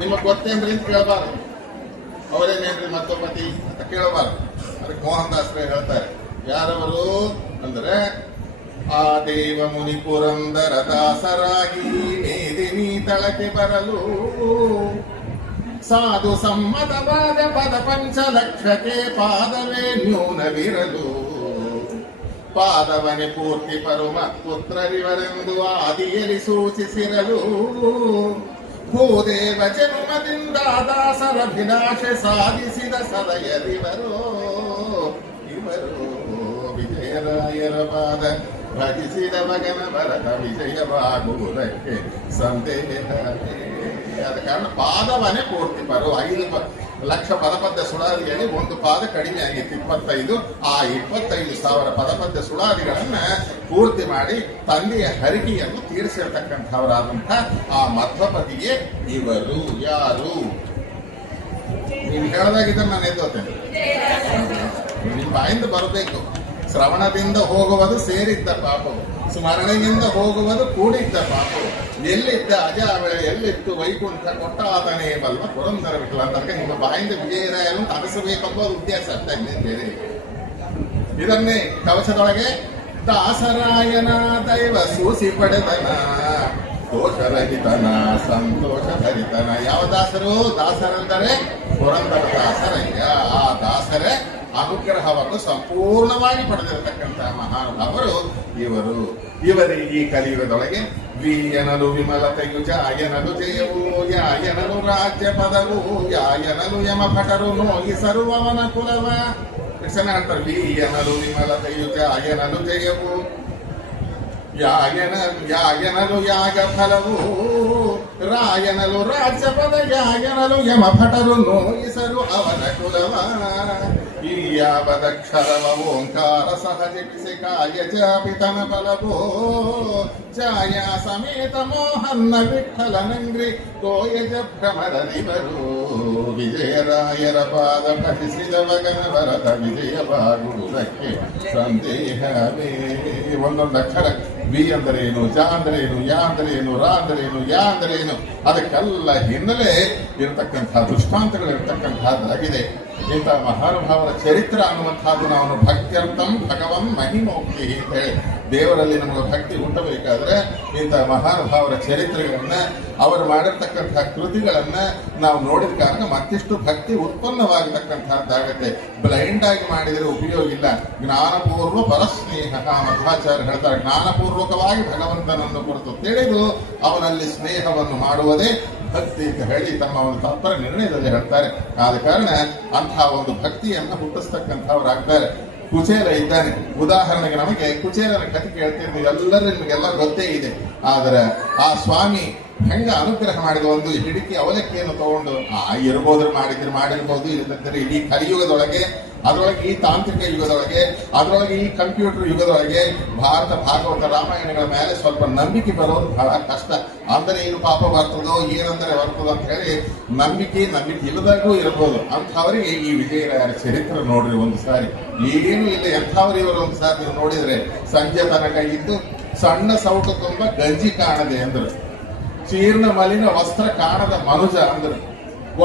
ನಿಮಗೆ ಗೊತ್ತೇನ್ರಿ ಅಂತ ಕೇಳಬಾರದು. ಅವರೇನೇನ್ರಿ ಮಧ್ವಪತಿ ಅಂತ ಕೇಳಬಾರದು. ಅದಕ್ಕೆ ಮೋಹನ್ ದಾಸರೇ ಹೇಳ್ತಾರೆ, ಯಾರವರು ಅಂದರೆ ಆ ದೇವ ಮುನಿ ಪುರಂದರ ದಾಸರಾಗಿ ಮೇದಿನಿ ತಳಕೆ ಬರಲು ಸಾಧು ಸಮ್ಮತವಾದ ಪದ ಪಂಚಲಕ್ಷಕ್ಕೆ ಪಾದವೇ ನ್ಯೂನವಿರಲು ಪಾದವನೆ ಪೂರ್ತಿ ಪರುಮ ಪುತ್ರರಿವರೆಂದು ಆದಿಯಲ್ಲಿ ಸೂಚಿಸಿರಲು ಭೂದೇವ ಜನ್ಮದಿಂದ ದಾಸರಭಿಲಾಷೆ ಸಾಧಿಸಿದ ಸದಯರಿವರು ಇವರು ವಿಜಯರಾಯರ ಪಾದ ಭಜಿಸಿದ ಮಗನ ಭರತ ವಿಜಯವಾಗುವುದಕ್ಕೆ ಸಂದೇಹವೇ. ಆದ ಕಾರಣ ಪಾದವನೇ ಪೂರ್ತಿ ಪರು 5 ಲಕ್ಷ ಪದಪದ್ಯ ಸುಳಾದಿಯಲ್ಲಿ ಒಂದು ಪಾದ ಕಡಿಮೆ ಆಗಿತ್ತು 25. ಆ 25,000 ಪದಪದ್ಯ ಸುಳಾದಿಗಳನ್ನ ಪೂರ್ತಿ ಮಾಡಿ ತಂದೆಯ ಹರಿಕೆಯನ್ನು ತೀರಿಸಿರ್ತಕ್ಕಂಥವರಾದಂಥ ಆ ಮಧ್ವಪತಿಗೆ ಇವರು ಯಾರು? ನೀವು ಹೇಳದಾಗಿದ್ದರೆ ನಾನು ಎದ್ದೋತೇನೆ, ನಿಮ್ಮ ಬಾಯಿಂದ ಬರಬೇಕು. ಶ್ರವಣದಿಂದ ಹೋಗುವುದು ಸೇರಿದ್ದ ಪಾಪವು, ಸ್ಮರಣೆಯಿಂದ ಹೋಗುವುದು ಕೂಡಿದ್ದ ಪಾಪವು. ಎಲ್ಲಿದ್ದ ಅಜಾವಳ ಎಲ್ಲಿತ್ತು ವೈಕುಂಠ ಕೊಟ್ಟಾತನೇ ಬಲ್ವ ಪುರಂದರ ವಿಠಲ ಅಂತಂದ್ರೆ ನಿಮ್ಮ ಬಾಯಿಂದ ವಿಜಯರಾಯನು ತರಿಸಬೇಕೆಂಬುದು ಉದ್ದೇಶ ಅರ್ಥ ಬೇರೆ. ಇದನ್ನೇ ಕವಚದೊಳಗೆ ದಾಸರಾಯನ ದೈವ ಸೂಸಿ ಪಡೆದನ ದೋಷರಹಿತನ ಸಂತೋಷ ಭರಿತನ. ಯಾವ ದಾಸರು? ದಾಸರೆಂದರೆ ಪುರಂದರ ದಾಸರಯ್ಯ. ಆ ದಾಸರೇ ಅನುಗ್ರಹವನ್ನು ಸಂಪೂರ್ಣವಾಗಿ ಪಡೆದಿರತಕ್ಕಂತಹ ಮಹಾನುಭಾವರು ಇವರು. ಇವರಿಗೆ ಈ ಕಲಿಯುಗದೊಳಗೆ ವೀಯನಲು ವಿಮಲತೆಯು ಜಾಯನಲು ಜಯವು ಯಾಯನಲು ರಾಜ್ಯ ಪದವು ಯಾಯನಲು ಯಮ ಭಟರು ನೋಯಿಸರು ಅವನ ಕುಲವ. ಹೇಳ್ತಾರೆ, ವೀಯನಲು ವಿಮಲತೆಯು ಜಾಯನಲು ಜಯವು ಯಾಯನಲು ಯಾಗ ಫಲವು ರಾಯನಲು ರಾಜ್ಯ ಪದ ಯಾಯನಲು ಯಮ ಭಟರು ನೋಯಿಸರು ಅವನ ಕುಲವ. ಈ ಯಾವದಕ್ಷರವ ಓಂಕಾರ ಸಹಜಪಿಸಿ ಕಾಯ ಜಾಪಿತನ ಬಲವೋ ಛಾಯಾ ಸಮೇತ ಮೋಹನ್ನ ವಿಠಲನಂಗ್ರಿ ಗೋಯಜ ಭ್ರಮರರಿವರು. ವಿಜಯರಾಯರ ಪಾದ ಪಠಿಸಿದ ಮಗನ ವರದ ವಿಜಯವಾಗುವುದಕ್ಕೆ ಸಂದೇಹವೇ. ಒಂದೊಂದು ಅಕ್ಷರ ವಿ ಅಂದರೇನು, ಜ ಅಂದರೇನು, ಯಾ ಅಂದರೇನು, ರಾ ಅಂದರೇನು, ಯಾ ಅಂದರೇನು, ಅದಕ್ಕೆಲ್ಲ ಹಿನ್ನೆಲೆ ಇರತಕ್ಕಂಥ ದೃಷ್ಟಾಂತಗಳು ಇರತಕ್ಕಂಥದ್ದಾಗಿದೆ. ಇಂಥ ಮಹಾನುಭಾವರ ಚರಿತ್ರೆ ಅನ್ನುವಂಥದ್ದು ನಾವು ಭಕ್ತ್ಯರ್ಥಂ ಭಗವನ್ ಮಹಿಮೋಕ್ತಿ ಅಂತ ಹೇಳಿ ದೇವರಲ್ಲಿ ನಮಗೆ ಭಕ್ತಿ ಹುಟ್ಟಬೇಕಾದ್ರೆ ಇಂಥ ಮಹಾನುಭಾವರ ಚರಿತ್ರೆಗಳನ್ನ ಅವರು ಮಾಡಿರ್ತಕ್ಕಂತಹ ಕೃತಿಗಳನ್ನ ನಾವು ನೋಡಿದ ಕಾರಣ ಮತ್ತಿಷ್ಟು ಭಕ್ತಿ ಉತ್ಪನ್ನವಾಗತಕ್ಕಂಥದ್ದಾಗತ್ತೆ. ಬ್ಲೈಂಡ್ ಆಗಿ ಮಾಡಿದರೆ ಉಪಯೋಗ ಇಲ್ಲ. ಜ್ಞಾನಪೂರ್ವ ಪರಸ್ನೇಹ ಮಧ್ವಾಚಾರ್ಯ ಹೇಳ್ತಾರೆ, ಜ್ಞಾನಪೂರ್ವಕವಾಗಿ ಭಗವಂತನನ್ನು ಕುರಿತು ತಿಳಿದು ಅವನಲ್ಲಿ ಸ್ನೇಹವನ್ನು ಮಾಡುವುದೇ ಭಕ್ತಿ ಅಂತ ಹೇಳಿ ತಮ್ಮ ಒಂದು ತತ್ಪರ ನಿರ್ಣಯದಲ್ಲಿ ಹೇಳ್ತಾರೆ. ಆದ ಕಾರಣ ಅಂತಹ ಒಂದು ಭಕ್ತಿಯನ್ನು ಹುಟ್ಟಿಸ್ತಕ್ಕಂಥವ್ರಾಗ್ತಾರೆ. ಕುಚೇಲ ಇದ್ದಾನೆ. ಉದಾಹರಣೆಗೆ ನಮಗೆ ಕುಚೇಲನ ಕಥೆ ಕೇಳ್ತೀವಿ, ಎಲ್ಲರೂ ನಿಮಗೆಲ್ಲ ಗೊತ್ತೇ ಇದೆ. ಆದರೆ ಆ ಸ್ವಾಮಿ ಹೆಂಗ ಅನುಗ್ರಹ ಮಾಡಿದ ಒಂದು ಹಿಡಿಕಿ ಅವಲಕ್ಕಿಯನ್ನು ತಗೊಂಡು ಮಾಡಿರ್ಬೋದು ಇಲ್ಲದಂದ್ರೆ ಇಡೀ ಕಲಿಯುಗದೊಳಗೆ, ಅದರೊಳಗೆ ಈ ತಾಂತ್ರಿಕ ಯುಗದೊಳಗೆ, ಅದರೊಳಗೆ ಈ ಕಂಪ್ಯೂಟರ್ ಯುಗದೊಳಗೆ ಭಾರತ ಭಾಗವತ ರಾಮಾಯಣಗಳ ಮೇಲೆ ಸ್ವಲ್ಪ ನಂಬಿಕೆ ಬರೋದು ಬಹಳ ಕಷ್ಟ. ಅಂದರೆ ಏನು ಪಾಪ ಬರ್ತದೋ ಏನಂದರೆ ಬರ್ತದೋ ಅಂತ ಹೇಳಿ ನಂಬಿಕೆ ಇಲ್ಲದಾಗೂ ಇರಬಹುದು. ಅಂಥವರಿಗೆ ಈ ವಿಜಯರಾಯರ ಚರಿತ್ರೆ ನೋಡ್ರಿ ಒಂದು ಸಾರಿ. ಏನು ಇಲ್ಲ, ಎಂಥವ್ರು ಇವರು ಒಂದು ಸಾರಿ ನೀವು ನೋಡಿದ್ರೆ ಸಂಜೆ ತನಕ ಇದ್ದು ಸಣ್ಣ ಸೌಟು ತುಂಬ ಗಂಜಿ ಕಾಣದೆ ಅಂದ್ರು, ಚೀರ್ಣ ಮಲಿನ ವಸ್ತ್ರ ಕಾಣದ ಮನುಜ ಅಂದರು,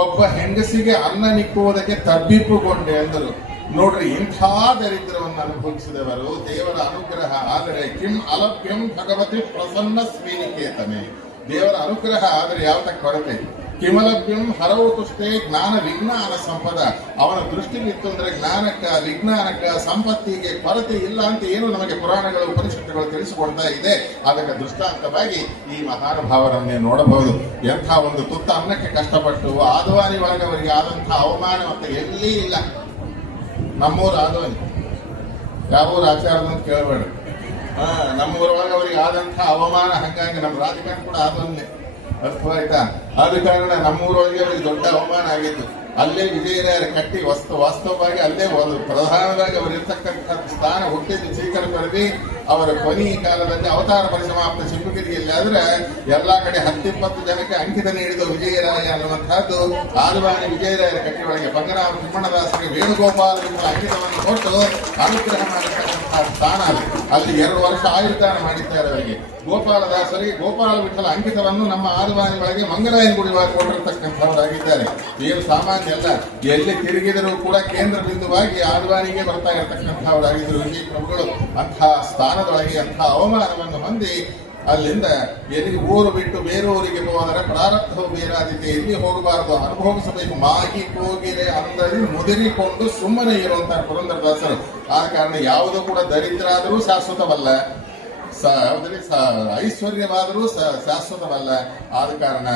ಒಬ್ಬ ಹೆಂಗಸಿಗೆ ಅನ್ನ ನಿಕ್ಕುವುದಕ್ಕೆ ತಬ್ಬಿಪ್ಪುಗೊಂಡೆ ಅಂದರು. ನೋಡ್ರಿ, ಇಂಥ ದರಿದ್ರವನ್ನು ಅನುಭವಿಸಿದವರು ದೇವರ ಅನುಗ್ರಹ ಆದರೆ ಕಿಂ ಅಲಭ್ಯಂ ಭಗವತಿ ಪ್ರಸನ್ನ ಶ್ರೀನಿಕೇತನೆ. ದೇವರ ಅನುಗ್ರಹ ಆದರೆ ಯಾವತ್ತ ಕೊರತೆ. ಕಿಮಲಭ್ಯಂ ಹರವು ತುಷ್ಟೇ ಜ್ಞಾನ ವಿಜ್ಞಾನ ಸಂಪದ. ಅವನ ದೃಷ್ಟಿಗಿತ್ತು ಅಂದ್ರೆ ಜ್ಞಾನಕ್ಕ ವಿಜ್ಞಾನಕ್ಕ ಸಂಪತ್ತಿಗೆ ಕೊರತೆ ಇಲ್ಲ ಅಂತ ಏನು ನಮಗೆ ಪುರಾಣಗಳು ಉಪನಿಷತ್ತುಗಳು ತಿಳಿಸಿಕೊಡ್ತಾ ಇದೆ. ಅದಕ್ಕೆ ದೃಷ್ಟಾಂತವಾಗಿ ಈ ಮಹಾನುಭಾವರನ್ನೇ ನೋಡಬಹುದು. ಎಂಥ ಒಂದು ತುತ್ತ ಅನ್ನಕ್ಕೆ ಕಷ್ಟಪಟ್ಟು ಆದವಾನಿ ಒಳಗೆ ಅವರಿಗೆ ಆದಂತಹ ಅವಮಾನ ಮತ್ತೆ ಎಲ್ಲಿ ಇಲ್ಲ. ನಮ್ಮೂರು ಆದವಾನಿ, ಯಾವೂರು ಆಚಾರದ ಅಂತ ಕೇಳಬೇಡ. ನಮ್ಮೂರೊಳಗೆ ಅವರಿಗೆ ಆದಂತಹ ಅವಮಾನ ಹಂಗಾಗಿ ನಮ್ಮ ರಾಜಕಾರಣ ಕೂಡ ಆದವನ್ನೇ. ಅರ್ಥವಾಯ್ತಾ? ಆದ ಕಾರಣ ನಮ್ಮೂರೊಳಗೆ ಅವರಿಗೆ ದೊಡ್ಡ ಅವಮಾನ ಆಗಿತ್ತು. ಅಲ್ಲೇ ವಿಜಯರಾಯರ ಕಟ್ಟಿ ವಾಸ್ತವವಾಗಿ ಅಲ್ಲೇ ಪ್ರಧಾನವಾಗಿ ಅವರಿರ್ತಕ್ಕಂಥ ಸ್ಥಾನ ಹುಟ್ಟಿದ್ದು ಚೀಕರಪರದಿ. ಅವರ ಕೊನೆಯ ಕಾಲದಲ್ಲಿ ಅವತಾರ ಪರಿಸಮಾಪ್ತ ಚಿಮ್ಮಗಿರಿಯಲ್ಲಿ ಆದ್ರೆ ಎಲ್ಲಾ ಕಡೆ 10-20 ಜನಕ್ಕೆ ಅಂಕಿತ ನೀಡಿದ ವಿಜಯರಾಯ ಅನ್ನುವಂತಹದ್ದು ಆದಿವಾನಿ ವಿಜಯರಾಯರ ಕಟ್ಟಿ ಒಳಗೆ ಪಂಗನಾಮ ತಿಮ್ಮಣ್ಣದಾಸರಿಗೆ ವೇಣುಗೋಪಾಲರಿಂದ ಅಂಕಿತವನ್ನು ಕೊಟ್ಟು ಅನುಗ್ರಹ ಮಾಡಿರ್ತಕ್ಕಂತಹ ಸ್ಥಾನ ಅಲ್ಲಿ 2 ವರ್ಷ ಆಯುರ್ದಾನ ಮಾಡಿದ್ದಾರೆ ಅವರಿಗೆ. ಗೋಪಾಲದಾಸರಿಗೆ ಗೋಪಾಲ ವಿಠಲ ಅಂಕಿತವನ್ನು ನಮ್ಮ ಆದಿವಾನಿ ಒಳಗೆ ಮಂಗರಾಯನ ಗುಡಿ ಒಳಗೆ ಕೊಟ್ಟಿರತಕ್ಕಂಥವರಾಗಿದ್ದಾರೆ. ಏನು ಸಾಮಾನ್ಯ ಅಲ್ಲ, ಎಲ್ಲಿ ತಿರುಗಿದರೂ ಕೂಡ ಕೇಂದ್ರ ಬಿಂದುವಾಗಿ ಆದಿವಾನಿಗೆ ಬರ್ತಾ ಇರತಕ್ಕಂಥವರಾಗಿದ್ದರು ವಿಜಯ ಪ್ರಭುಗಳು. ಅಂತಹ ಸ್ಥಾನದೊಳಗೆ ಅಂತಹ ಅವಮಾನವನ್ನು ಹೊಂದಿ ಅಲ್ಲಿಂದ ಎಲ್ಲಿ ಊರು ಬಿಟ್ಟು ಬೇರೂರಿಗೆ ಹೋದರೆ ಪ್ರಾರಬ್ಧವು ಬೇರಾದಿತೆ, ಎಲ್ಲಿ ಹೋಗಬಾರದು, ಅನುಭವಿಸಬೇಕು. ಮಾಗಿ ಹೋಗಿರೆ ಅಂದರೆ ಮುದಿರಿಕೊಂಡು ಸುಮ್ಮನೆ ಇರುವಂತಹ ಪುರಂದರದಾಸರು. ಆ ಕಾರಣ ಯಾವುದೂ ಕೂಡ ದರಿದ್ರ ಆದರೂ ಶಾಶ್ವತವಲ್ಲ, ಐಶ್ವರ್ಯವಾದರೂ ಶಾಶ್ವತವಲ್ಲ. ಆದ ಕಾರಣ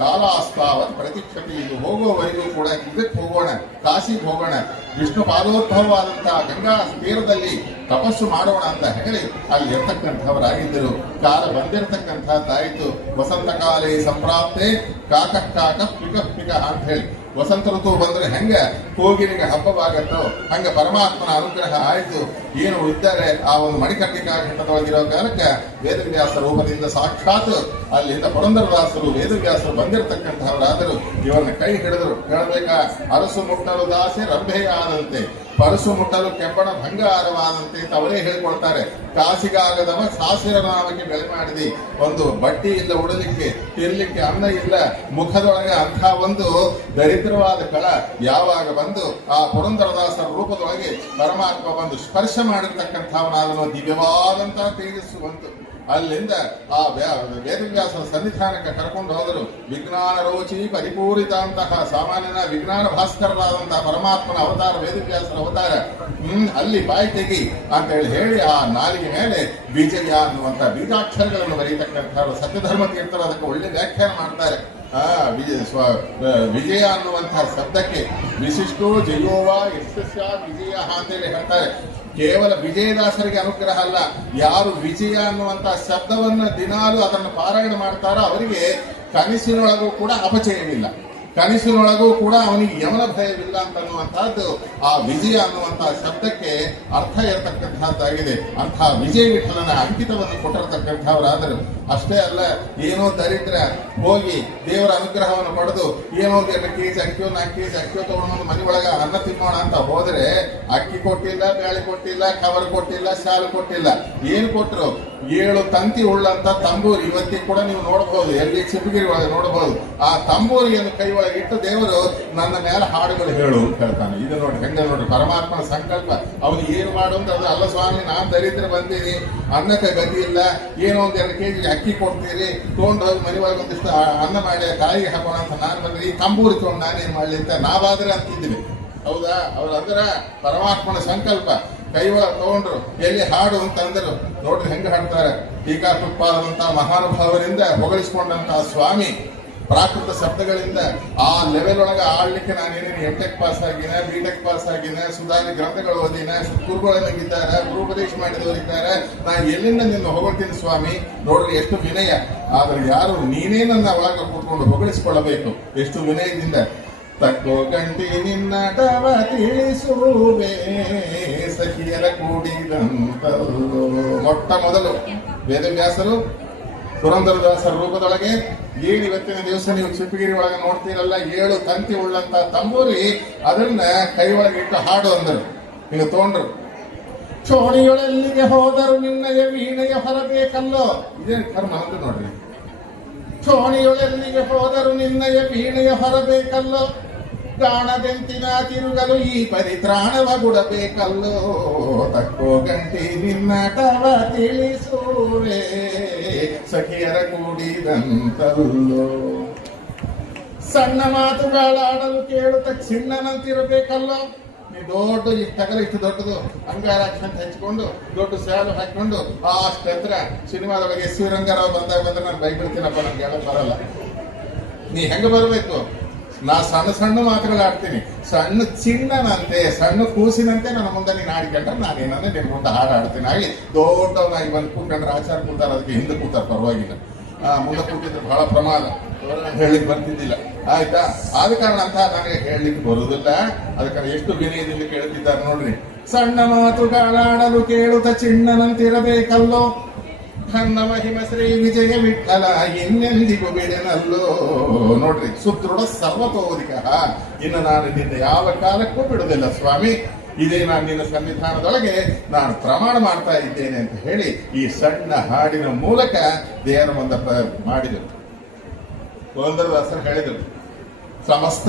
ಕಾಲಾಸ್ತಾವತ್ ಪ್ರತಿಕ್ಷತಿ, ಇದು ಹೋಗುವವರೆಗೂ ಕೂಡ ಇದಕ್ಕೆ ಹೋಗೋಣ, ಕಾಶಿಗೆ ಹೋಗೋಣ, ವಿಷ್ಣು ಪಾದೋದ್ಭವವಾದಂತಹ ಗಂಗಾ ತೀರದಲ್ಲಿ ತಪಸ್ಸು ಮಾಡೋಣ ಅಂತ ಹೇಳಿ ಅಲ್ಲಿ ಇರ್ತಕ್ಕಂಥವರಾಗಿದ್ದರು. ಕಾಲ ಬಂದಿರತಕ್ಕಂಥದ್ದಾಯಿತು. ವಸಂತ ಕಾಲೇ ಸಂಪ್ರಾಪ್ತೆ ಕಾಕ ಕಾಕ ಪಿಕ ಪಿಕ ಅಂತ ಹೇಳಿ ವಸಂತ ಋತು ಬಂದ್ರೆ ಹೆಂಗ ಕೋಗಿಲಿಗೆ ಹಬ್ಬವಾಗತ್ತೋ ಹಂಗ ಪರಮಾತ್ಮನ ಅನುಗ್ರಹ ಆಯಿತು. ಏನು ಇದ್ದಾರೆ ಆ ಒಂದು ಮಣಿಕರ್ಣಿಕಾ ಘಟ್ಟದೊಳಗಿರೋ ಕಾಲಕ್ಕೆ ವೇದವ್ಯಾಸ ರೂಪದಿಂದ ಸಾಕ್ಷಾತ್ ಅಲ್ಲಿಂದ ಪುರಂದರದಾಸರು ವೇದವ್ಯಾಸರು ಬಂದಿರತಕ್ಕಂಥವರಾದರು. ಇವರನ್ನ ಕೈ ಹಿಡಿದರು. ಹೇಳಬೇಕಾ, ಅರಸು ಮುಟ್ಟಲು ದಾಸೆ ರಂಭೆಯ ಆದಂತೆ, ಪರಸು ಮುಟ್ಟಲು ಕೆಂಪಣ ಭಂಗಾರವಾದಂತೆ ಅಂತ ಅವರೇ ಹೇಳ್ಕೊಳ್ತಾರೆ. ಕಾಸಿಗಾಗದವ ಸಾಸಿರ ನಾಮಕ್ಕೆ ಬೆಳೆ ಮಾಡಿದಿ. ಒಂದು ಬಟ್ಟಿ ಇಲ್ಲ ಉಡಲಿಕ್ಕೆ, ತಿರ್ಲಿಕ್ಕೆ ಅನ್ನ ಇಲ್ಲ, ಮುಖದೊಳಗೆ ಅಂಥ ಒಂದು ದರಿದ್ರವಾದ ಕಳ ಯಾವಾಗ ಬಂದು ಆ ಪುರಂದರದಾಸರ ರೂಪದೊಳಗೆ ಪರಮಾತ್ಮ ಬಂದು ಸ್ಪರ್ಶ ಮಾಡಿರ್ತಕ್ಕಂಥವನಾದನು. ದಿವ್ಯವಾದಂತಹ ತೇಜಸ್ಸು ಬಂತು. ಅಲ್ಲಿಂದ ಆ ವೇದವ್ಯಾಸರ ಸನ್ನಿಧಾನಕ್ಕೆ ಕರ್ಕೊಂಡು ಹೋದರು. ವಿಜ್ಞಾನ ರೋಚಿ ಪರಿಪೂರಿತ ಅಂತಹ ಸಾಮಾನ್ಯನ ವಿಜ್ಞಾನ ಭಾಸ್ಕರರಾದಂತಹ ಪರಮಾತ್ಮನ ಅವತಾರ ವೇದವ್ಯಾಸರ ಅವತಾರ. ಅಲ್ಲಿ ಬಾಯಿ ತೆಗಿ ಅಂತ ಹೇಳಿ ಆ ನಾಲಿಗೆ ಮೇಲೆ ವಿಜಯ ಅನ್ನುವಂತ ಬೀಜಾಕ್ಷರಗಳನ್ನು ಬರೀತಕ್ಕಂಥ ಸತ್ಯಧರ್ಮ ತೀರ್ಥರು ಅದಕ್ಕೆ ಒಳ್ಳೆ ವ್ಯಾಖ್ಯಾನ ಮಾಡ್ತಾರೆ. ವಿಜಯ ಅನ್ನುವಂತಹ ಶಬ್ದಕ್ಕೆ ವಿಶಿಷ್ಟೋ ಜಯೋವಾ ಯಶಸ್ಯ ವಿಜಯ ಅಂತೇಳಿ ಹೇಳ್ತಾರೆ. ಕೇವಲ ವಿಜಯದಾಸರಿಗೆ ಅನುಗ್ರಹ ಅಲ್ಲ, ಯಾರು ವಿಜಯ ಅನ್ನುವಂತಹ ಶಬ್ದವನ್ನ ದಿನಾಲು ಅದನ್ನು ಪಾರಾಯಣ ಮಾಡ್ತಾರೋ ಅವರಿಗೆ ಕನಸಿನೊಳಗೂ ಕೂಡ ಅಪಚಯವಿಲ್ಲ, ಕನಸಿನೊಳಗೂ ಕೂಡ ಅವನಿಗೆ ಯಮನ ಭಯವಿಲ್ಲ ಅಂತನ್ನುವಂತಹದ್ದು ಆ ವಿಜಯ ಅನ್ನುವಂತಹ ಶಬ್ದಕ್ಕೆ ಅರ್ಥ ಇರತಕ್ಕಂತಹದ್ದಾಗಿದೆ. ಅಂತಹ ವಿಜಯ ವಿಠಲನ ಅಂಕಿತವನ್ನು ಕೊಟ್ಟಿರತಕ್ಕಂಥವರಾದರು. ಅಷ್ಟೇ ಅಲ್ಲ, ಏನೋ ದರಿದ್ರ ಹೋಗಿ ದೇವರ ಅನುಗ್ರಹವನ್ನು ಪಡೆದು ಏನೋ 2 ಕೆಜಿ ಅಕ್ಕಿಯೋ 4 ಕೆಜಿ ಅಕ್ಕಿಯೋ ತಗೊಂಡು ಮನೆ ಒಳಗ ಅನ್ನ ತಿನ್ನೋಣ ಅಂತ ಹೋದ್ರೆ ಅಕ್ಕಿ ಕೊಟ್ಟಿಲ್ಲ, ಬೇಳೆ ಕೊಟ್ಟಿಲ್ಲ, ಕವರ್ ಕೊಟ್ಟಿಲ್ಲ, ಶಾಲು ಕೊಟ್ಟಿಲ್ಲ. ಏನು ಕೊಟ್ಟರು? 7 ತಂತಿ ಉಳ್ಳಂತ ತಂಬೂರಿ. ಇವತ್ತಿಗೆ ಕೂಡ ನೀವು ನೋಡಬಹುದು, ಎಲ್ಲಿ ಚಿಪ್ಪಗಿರಿ ಒಳಗೆ ನೋಡಬಹುದು. ಆ ತಂಬೂರಿಯನ್ನು ಕೈ ಒಳಗೆ ಇಟ್ಟು ದೇವರು ನನ್ನ ಮೇಲೆ ಹಾಡುಗಳು ಹೇಳು ಅಂತ ಹೇಳ್ತಾನೆ. ಇದು ನೋಡಿ ಹೆಂಗ ನೋಡ್ರಿ ಪರಮಾತ್ಮನ ಸಂಕಲ್ಪ. ಅವನು ಏನು ಮಾಡು ಅಂತ ಅದು ಅಲ್ಲ ಸ್ವಾಮಿ, ನಾನ್ ದರಿದ್ರ ಬಂದೀನಿ, ಅನ್ನಕ್ಕೆ ಗತಿ ಇಲ್ಲ, ಏನೋ 1-2 ಕೆಜಿ ಅಕ್ಕಿ ಕೊಡ್ತೀರಿ, ತೊಗೊಂಡು ಹೋಗಿ ಮನೆ ಒಳಗೆ ಒಂದಿಷ್ಟು ಅನ್ನ ಮಾಡಿ ಕಾಯಿಗೆ ಹಾಕೋಣ ಅಂತ ನಾನು ಬಂದ್ರೆ ಈ ತಂಬೂರಿ ತೊಗೊಂಡು ನಾನೇನ್ ಮಾಡ್ಲಿ ಅಂತ ನಾವಾದ್ರೆ ಅಂತಿದ್ದೀನಿ. ಹೌದಾ? ಅವ್ರು ಅಂದ್ರ ಪರಮಾತ್ಮನ ಸಂಕಲ್ಪ. ಕೈ ಒಳಗೆ ತಗೊಂಡ್ರು, ಎಲ್ಲಿ ಹಾಡು ಅಂತ ಅಂದರು. ನೋಡ್ರಿ ಹೆಂಗ ಹಾಡ್ತಾರೆ. ಟೀಕಾಕೃತ್ಪಾದಂತಹ ಮಹಾನುಭಾವರಿಂದ ಹೊಗಳಿಸಿಕೊಂಡಂತಹ ಸ್ವಾಮಿ ಪ್ರಾಕೃತ ಶಬ್ದಗಳಿಂದ ಆ ಲೆವೆಲ್ ಒಳಗೆ ಆಡ್ಲಿಕ್ಕೆ ನಾನೇನೇನು M.Tech ಪಾಸ್ ಆಗಿನ, B.Tech ಪಾಸ್ ಆಗಿನ, ಸುಧಾರಿ ಗ್ರಂಥಗಳು ಓದಿನ, ಗುರುಗಳನ್ನಾಗಿದ್ದಾರೆ, ಗುರುಪದೇಶ ಮಾಡಿದವರಿದ್ದಾರೆ. ನಾ ಎಲ್ಲಿಂದ ನಿನ್ನ ಹೊಗಳ್ತೀನಿ ಸ್ವಾಮಿ. ನೋಡ್ರಿ ಎಷ್ಟು ವಿನಯ. ಆದ್ರೆ ಯಾರು ನೀನೇ ನನ್ನ ಒಳಗೆ ಕೂತ್ಕೊಂಡು ಹೊಗಳಿಸಿಕೊಳ್ಳಬೇಕು, ಎಷ್ಟು ವಿನಯದಿಂದ. ತಕ್ಕೋ ಗಂಟಿ ನಿನ್ನಟವ ತಿಳಿಸುವೆ ಸಖಿಯರ ಕೂಡಿದಂತಲ್ಲೋ. ಮೊಟ್ಟ ಮೊದಲು ವೇದವ್ಯಾಸರು ಪುರಂದರದಾಸರ ರೂಪದೊಳಗೆ ಇವತ್ತಿನ ದಿವಸ ನೀವು ಚಿಪ್ಪಗಿರಿ ಒಳಗೆ ನೋಡ್ತೀರಲ್ಲ, 7 ತಂತಿ ಉಳ್ಳಂತ ತಂಬೂರಿ, ಅದನ್ನ ಕೈ ಒಳಗೆ ಇಟ್ಟು ಹಾಡು ಅಂದರು. ಈಗ ತಗೊಂಡ್ರು. ಚೋಣಿಯೊಳಲ್ಲಿಗೆ ಹೋದರು ನಿನ್ನಯ ವೀಣೆಯ ಹೊರಬೇಕಲ್ಲೋ. ಇದೇನು ಕರ್ಮ ಅಂತ ನೋಡ್ರಿ. ಚೋಣಿಯೊಳಲ್ಲಿಗೆ ಹೋದರು ನಿನ್ನಯ ವೀಣೆಯ ಹೊರಬೇಕಲ್ಲೋ, ಗಾಣದೆಂತಿನ ತಿರುಗಲು ಈ ಪರಿತ್ರಾಣವ ಗುಡಬೇಕಲ್ಲೋ. ತಕ್ಕೋ ಗಂಟಿ ನಿನ್ನಟವ ತಿಳಿಸುವೆ ಸಖಿಯರ ಕೂಡಿದಂತಲ್ಲೋ. ಸಣ್ಣ ಮಾತುಗಳಾಡಲು ಕೇಳುತ್ತ ಚಿಣ್ಣನಂತಿರಬೇಕಲ್ಲೋ. ನೀ ದೊಡ್ಡ ಇಷ್ಟು ದೊಡ್ಡದು ಅಂಗಾರಾಕ್ಷ ಅಂತ ಹಚ್ಕೊಂಡು ದೊಡ್ಡ ಸ್ಯಾಲು ಹಾಕೊಂಡು ಅಷ್ಟೆತ್ರ ಸಿನಿಮಾದೊಳಗೆ ಎಸ್ ವಿ ರಂಗಾರಾವ್ ಬಂದ್ರೆ ನಾನು ಬೈಬಿಡ್ತೀನಪ್ಪ, ನನ್ಗೆ ಹೇಳಕ್ ಬರಲ್ಲ. ನೀ ಹೆಂಗ ಬರ್ಬೇಕು? ನಾ ಸಣ್ಣ ಮಾತುಗಳಾಡ್ತೀನಿ. ಸಣ್ಣ ಚಿಣ್ಣನಂತೆ, ಸಣ್ಣ ಕೂಸಿನಂತೆ ನನ್ನ ಮುಂದೆ ನೀನು ಆಡಿಕೊಂಡ್ರೆ ನಾನೇನಂದ್ರೆ ನಿನ್ನ ಮುಂದೆ ಹಾಡಾಡ್ತೀನಿ. ಆಗಲಿ ದೊಡ್ಡವನಾಗಿ ಬಂದು ಕೂತ್ಕೊಂಡ್ರೆ ಆಚಾರ ಕೂತಾರ, ಅದಕ್ಕೆ ಹಿಂದೆ ಕೂತಾರ, ಪರವಾಗಿಲ್ಲ. ಮುಂದೆ ಕೂತಿದ್ರೆ ಬಹಳ ಪ್ರಮಾದ, ಹೇಳಲಿಕ್ಕೆ ಬರ್ತಿದ್ದಿಲ್ಲ. ಆಯ್ತಾ? ಆದ ಕಾರಣ ಅಂತ ನನಗೆ ಹೇಳಲಿಕ್ಕೆ ಬರುವುದಿಲ್ಲ. ಅದಕ್ಕೆ ಎಷ್ಟು ವಿನಯದಿಂದ ಕೇಳುತ್ತಿದ್ದಾರೆ ನೋಡ್ರಿ. ಸಣ್ಣ ಮಾತುಗಳಾಡಲು ಕೇಳುತ್ತ ಚಿಣ್ಣನಂತಿರಬೇಕಲ್ಲೋ, ನನ್ನ ಮಹಿಮ ಶ್ರೀ ವಿಜಯ ವಿಠಲ ಇನ್ನೆಂದಿಗೂ ಬಿಡೆನಲ್ಲೋ. ನೋಡ್ರಿ, ಸುದೃಢ ಸರ್ವತೋಧಿಕ. ಇನ್ನು ನಾನು ನಿನ್ನ ಯಾವ ಕಾಲಕ್ಕೂ ಬಿಡುವುದಿಲ್ಲ ಸ್ವಾಮಿ. ಇದೇ ನಾನು ನಿನ್ನ ಸನ್ನಿಧಾನದೊಳಗೆ ನಾನು ಪ್ರಮಾಣ ಮಾಡ್ತಾ ಇದ್ದೇನೆ ಅಂತ ಹೇಳಿ ಈ ಸಣ್ಣ ಹಾಡಿನ ಮೂಲಕ ದೇವರ ಮುಂದೆ ಮಾಡಿದರು. ಪುರಂದರದಾಸರು ಹೇಳಿದರು, ಸಮಸ್ತ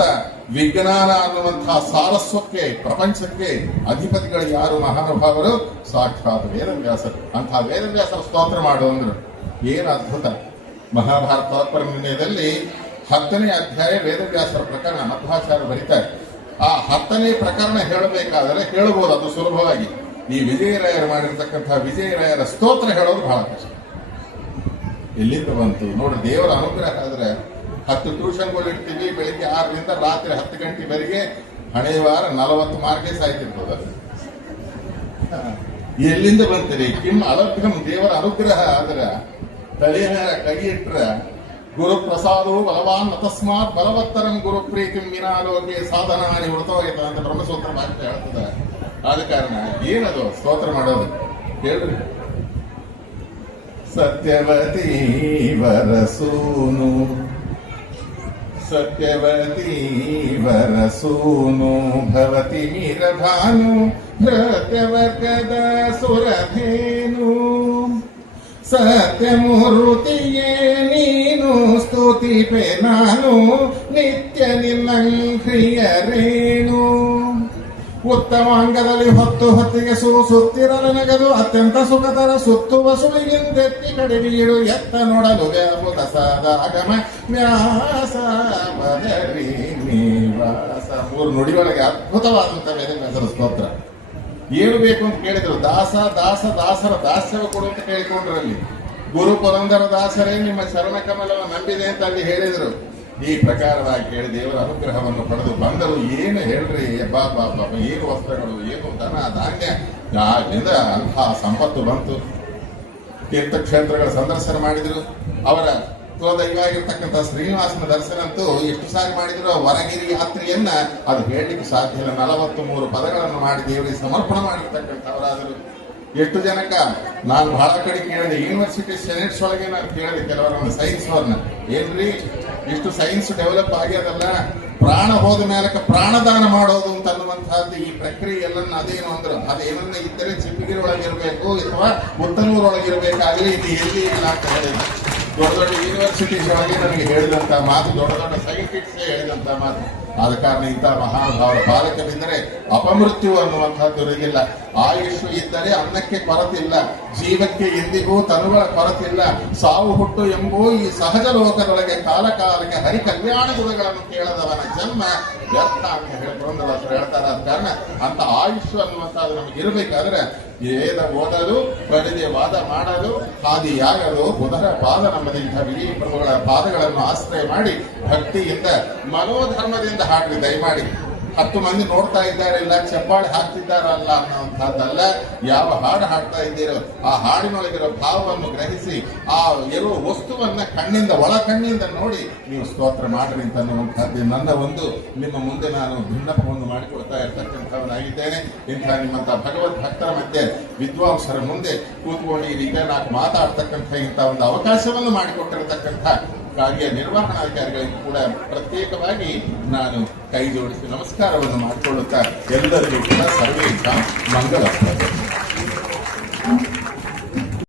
ವಿಜ್ಞಾನ ಅನ್ನುವಂತಹ ಸಾರಸ್ವಕ್ಕೆ ಪ್ರಪಂಚಕ್ಕೆ ಅಧಿಪತಿಗಳು ಯಾರು ಮಹಾನುಭಾವರು? ಸಾಕ್ಷಾತ್ ವೇದವ್ಯಾಸರು. ಅಂತಹ ವೇದವ್ಯಾಸರ ಸ್ತೋತ್ರ ಮಾಡು ಅಂದ್ರು. ಏನು ಅದ್ಭುತ! ಮಹಾಭಾರತ ನಿರ್ಣಯದಲ್ಲಿ 10ನೇ ಅಧ್ಯಾಯ ವೇದವ್ಯಾಸರ ಪ್ರಕರಣ ಮಧ್ವಾಚಾರ್ಯರು ಬರೀತಾರೆ. ಆ 10ನೇ ಪ್ರಕರಣ ಹೇಳಬೇಕಾದರೆ ಹೇಳಬಹುದು, ಅದು ಸುಲಭವಾಗಿ. ಈ ವಿಜಯರಾಯರು ಮಾಡಿರ್ತಕ್ಕಂತಹ ವಿಜಯರಾಯರ ಸ್ತೋತ್ರ ಹೇಳೋದು ಬಹಳ ಕಷ್ಟ. ಎಲ್ಲಿಂದ ಬಂತು ನೋಡ್ರಿ, ದೇವರ ಅನುಗ್ರಹ ಆದ್ರೆ 10 ಟ್ಯೂಷನ್ಗಳು ಇಡ್ತೀವಿ. ಬೆಳಿಗ್ಗೆ 6ರಿಂದ ರಾತ್ರಿ 10 ಗಂಟೆವರೆಗೆ ಹಣೆಯ ವಾರ 40 ಮಾರ್ಕೆ ಸಾಯ್ತಿರ್ತದ. ಎಲ್ಲಿಂದ ಬಂತೀರಿ? ಕಿಮ್ ಅಲಭ್ಯಂ, ದೇವರ ಅನುಗ್ರಹ ಆದ್ರ ತಲೆ ಮೇಲೆ ಕೈ ಇಟ್ರ ಗುರು ಪ್ರಸಾದವು ಬಲವಾನ್ ಅತಸ್ಮಾತ್ ಬಲವತ್ತರಂ ಗುರು ಪ್ರೀತಿ ವಿನಾಲೋಕೆ ಸಾಧನಾನಿ ವೃತವಾಯಿತ ಅಂತ ಬ್ರಹ್ಮಸೂತ್ರ ಭಾಷೆ ಹೇಳ್ತದ. ಆದ ಕಾರಣ ಏನದು ಸ್ತೋತ್ರ ಮಾಡೋದು ಹೇಳ್ರಿ. ಸತ್ಯವತಿ ವರಸೂನು, ಸತ್ಯವತಿ ವರಸೂನು ಭವತಿ ಮೀರಭಾನು ಭೃತ್ಯವರ್ಗದ ಸುರಧೇನು. ಸತ್ಯಮೂರ್ತಿಯೇ ನೀನು ಸ್ತುತಿಪೆ ನಾನು ನಿತ್ಯ ನಿನ್ನಂಕ್ರಿಯರೇನು. ಉತ್ತಮಾಂಗದಲ್ಲಿ ಹೊತ್ತಿಗೆ ಸುತ್ತಿರಲು ನಗದು ಅತ್ಯಂತ ಸುಖತರ ಸುತ್ತುವ ಸುಳಿಗಿಂದೆತ್ತಿ ಕಡಿವಿಯಿಡು ಎತ್ತ ನೋಡಲು ವ್ಯಾಪುತ ಸಾದಾಗಮ ವ್ಯಾಸ ಬದರಿ ನಿವಾಸ. 3 ನುಡಿಯೊಳಗೆ ಅದ್ಭುತವಾದಂತಹ ವೇದವ್ಯಾಸರ ಸ್ತೋತ್ರ. ಏನು ಬೇಕು ಅಂತ ಕೇಳಿದ್ರು, ದಾಸ ದಾಸ ದಾಸರ ದಾಸ್ಯವ ಕೊಡು ಅಂತ ಕೇಳಿಕೊಂಡ್ರಲ್ಲಿ. ಗುರು ಪುರಂದರ ದಾಸರೇ ನಿಮ್ಮ ಶರಣ ಕಮಲವ ನಂಬಿದೆ ಅಂತ ಅಲ್ಲಿ ಹೇಳಿದರು. ಈ ಪ್ರಕಾರವಾಗಿ ಕೇಳಿ ದೇವರ ಅನುಗ್ರಹವನ್ನು ಪಡೆದು ಬಂದರು. ಏನು ಹೇಳ್ರಿ, ಬಾಬಾ ಏನು ವಸ್ತ್ರಗಳು, ಏನು ಧನ ಧಾನ್ಯ, ಆಗಿಂದ ಅಂತಹ ಸಂಪತ್ತು ಬಂತು. ತೀರ್ಥಕ್ಷೇತ್ರಗಳ ಸಂದರ್ಶನ ಮಾಡಿದರು. ಅವರ ಕುಲದೈವ ಆಗಿರ್ತಕ್ಕಂಥ ಶ್ರೀನಿವಾಸನ ದರ್ಶನ ಅಂತೂ ಎಷ್ಟು ಸಾರಿ ಮಾಡಿದ್ರು. ವರಗಿರಿ ಯಾತ್ರೆಯನ್ನ ಅದು ಹೇಳಲಿಕ್ಕೆ ಸಾಧ್ಯ ಇಲ್ಲ. 43 ಪದಗಳನ್ನು ಮಾಡಿ ದೇವರಿಗೆ ಸಮರ್ಪಣೆ ಮಾಡಿರ್ತಕ್ಕಂಥವರಾದರು. ಎಷ್ಟು ಜನಕ್ಕ ನಾನು ಬಹಳ ಕಡೆ ಕೇಳಿದೆ, ಯೂನಿವರ್ಸಿಟಿ ಸೆನೆಟ್ಸ್ ಒಳಗೆ ನಾನು ಕೇಳಿದೆ ಕೆಲವರನ್ನು, ಸೈನ್ಸ್ ಅವ್ರನ್ನ, ಏನ್ರಿ ಇಷ್ಟು ಸೈನ್ಸ್ ಡೆವಲಪ್ ಆಗ್ಯದಲ್ಲ, ಪ್ರಾಣ ಹೋದ ಮೇಲಕ್ಕೆ ಪ್ರಾಣದಾನ ಮಾಡೋದು ಅಂತ ಅನ್ನುವಂತಹದ್ದು ಈ ಪ್ರಕ್ರಿಯೆ ಎಲ್ಲ ಅದೇನು ಅಂದ್ರು. ಅದೇನನ್ನ ಇದ್ದರೆ ಚಿಪ್ಪಗಿರಿ ಒಳಗಿರ್ಬೇಕು ಅಥವಾ ಮುತ್ತನೂರೊಳಗಿರ್ಬೇಕಾಗಲಿ, ಇದು ಎಲ್ಲಿ ಇಲ್ಲ ಅಂತ ಹೇಳಿದ್ರು. ದೊಡ್ಡ ದೊಡ್ಡ ಯೂನಿವರ್ಸಿಟೀಸ್ ಒಳಗೆ ನನಗೆ ಹೇಳಿದಂತ ಮಾತು, ದೊಡ್ಡ ದೊಡ್ಡ ಸೈಂಟಿಸ್ಟ್ ಹೇಳಿದಂತ ಮಾತು. ಆದ ಕಾರಣ ಇಂತಹ ಮಹಾನುಭಾವರ ಪಾಲಕ ಬಿದ್ದರೆ ಅಪಮೃತ್ಯು ಅನ್ನುವಂತಹದ್ದು ಇರಲಿಲ್ಲ. ಆಯುಷು ಇದ್ದರೆ ಅನ್ನಕ್ಕೆ ಕೊರತಿಲ್ಲ, ಜೀವಕ್ಕೆ ಎಂದಿಗೂ ತನುಗಳ ಕೊರತಿಲ್ಲ. ಸಾವು ಹುಟ್ಟು ಎಂಬೋ ಈ ಸಹಜ ಲೋಕದೊಳಗೆ ಕಾಲ ಕಾಲಕ್ಕೆ ಹರಿ ಕಲ್ಯಾಣ ಗುಣಗಳನ್ನು ಕೇಳದವನ ಜನ್ಮ ವ್ಯರ್ಥ ಅಂತ ಹೇಳ್ಕೊಂಡ್ರು ಹೇಳ್ತಾರ. ಆದ ಕಾರಣ ಅಂತ ಆಯುಷ್ ಅನ್ನುವಂಥದ್ದು ನಮಗೆ ಇರಬೇಕಾದ್ರೆ ವೇದ ಓದಲು, ಬರೆದೆ ವಾದ ಮಾಡಲು, ಹಾದಿಯಾಗಲು ಬುಧರ ಪಾದ ನಮ್ಮದಿಂಥ ವಿಜಯ ಪ್ರಭುಗಳ ಪಾದಗಳನ್ನು ಆಶ್ರಯ ಮಾಡಿ ಭಕ್ತಿಯಿಂದ ಮನೋಧರ್ಮದಿಂದ ಹಾಡ್ರಿ. ದಯಮಾಡಿ 10 ಮಂದಿ ನೋಡ್ತಾ ಇದ್ದಾರೆ, ಇಲ್ಲ ಚಪ್ಪಾಳೆ ಹಾಕ್ತಿದ್ದಾರಲ್ಲ ಅನ್ನುವಂಥದ್ದಲ್ಲ. ಯಾವ ಹಾಡು ಹಾಡ್ತಾ ಇದ್ದೀರೋ ಆ ಹಾಡಿನೊಳಗಿರೋ ಭಾವವನ್ನು ಗ್ರಹಿಸಿ ಆ ಇರುವ ವಸ್ತುವನ್ನ ಕಣ್ಣಿಂದ ಒಳ ಕಣ್ಣಿಂದ ನೋಡಿ ನೀವು ಸ್ತೋತ್ರ ಮಾಡ್ರಿ ಅಂತ ಅನ್ನುವಂಥದ್ದು ನನ್ನ ಒಂದು ನಿಮ್ಮ ಮುಂದೆ ನಾನು ಭಿನ್ನಪವನ್ನು ಮಾಡಿಕೊಡ್ತಾ ಇರ್ತಕ್ಕಂಥವನಾಗಿದ್ದೇನೆ. ಇಂಥ ನಿಮ್ಮಂಥ ಭಗವದ್ ಭಕ್ತರ ಮಧ್ಯೆ ವಿದ್ವಾಂಸರ ಮುಂದೆ ಕೂತ್ಕೊಂಡು ಈ ರೀತಿಯ ನಾನು ಮಾತಾಡ್ತಕ್ಕಂಥ ಇಂಥ ಒಂದು ಅವಕಾಶವನ್ನು ಮಾಡಿಕೊಟ್ಟಿರತಕ್ಕಂಥ ಕಾರ್ಯನಿರ್ವಹಣಾಧಿಕಾರಿಗಳಿಗೂ ಕೂಡ ಪ್ರತ್ಯೇಕವಾಗಿ ನಾನು ಕೈ ಜೋಡಿಸಿ ನಮಸ್ಕಾರವನ್ನು ಮಾಡಿಕೊಳ್ಳುತ್ತಾ ಎಲ್ಲರಿಗೂ ಕೂಡ ಸರ್ವೇಶ ಮಂಗಳಪ್ರದ.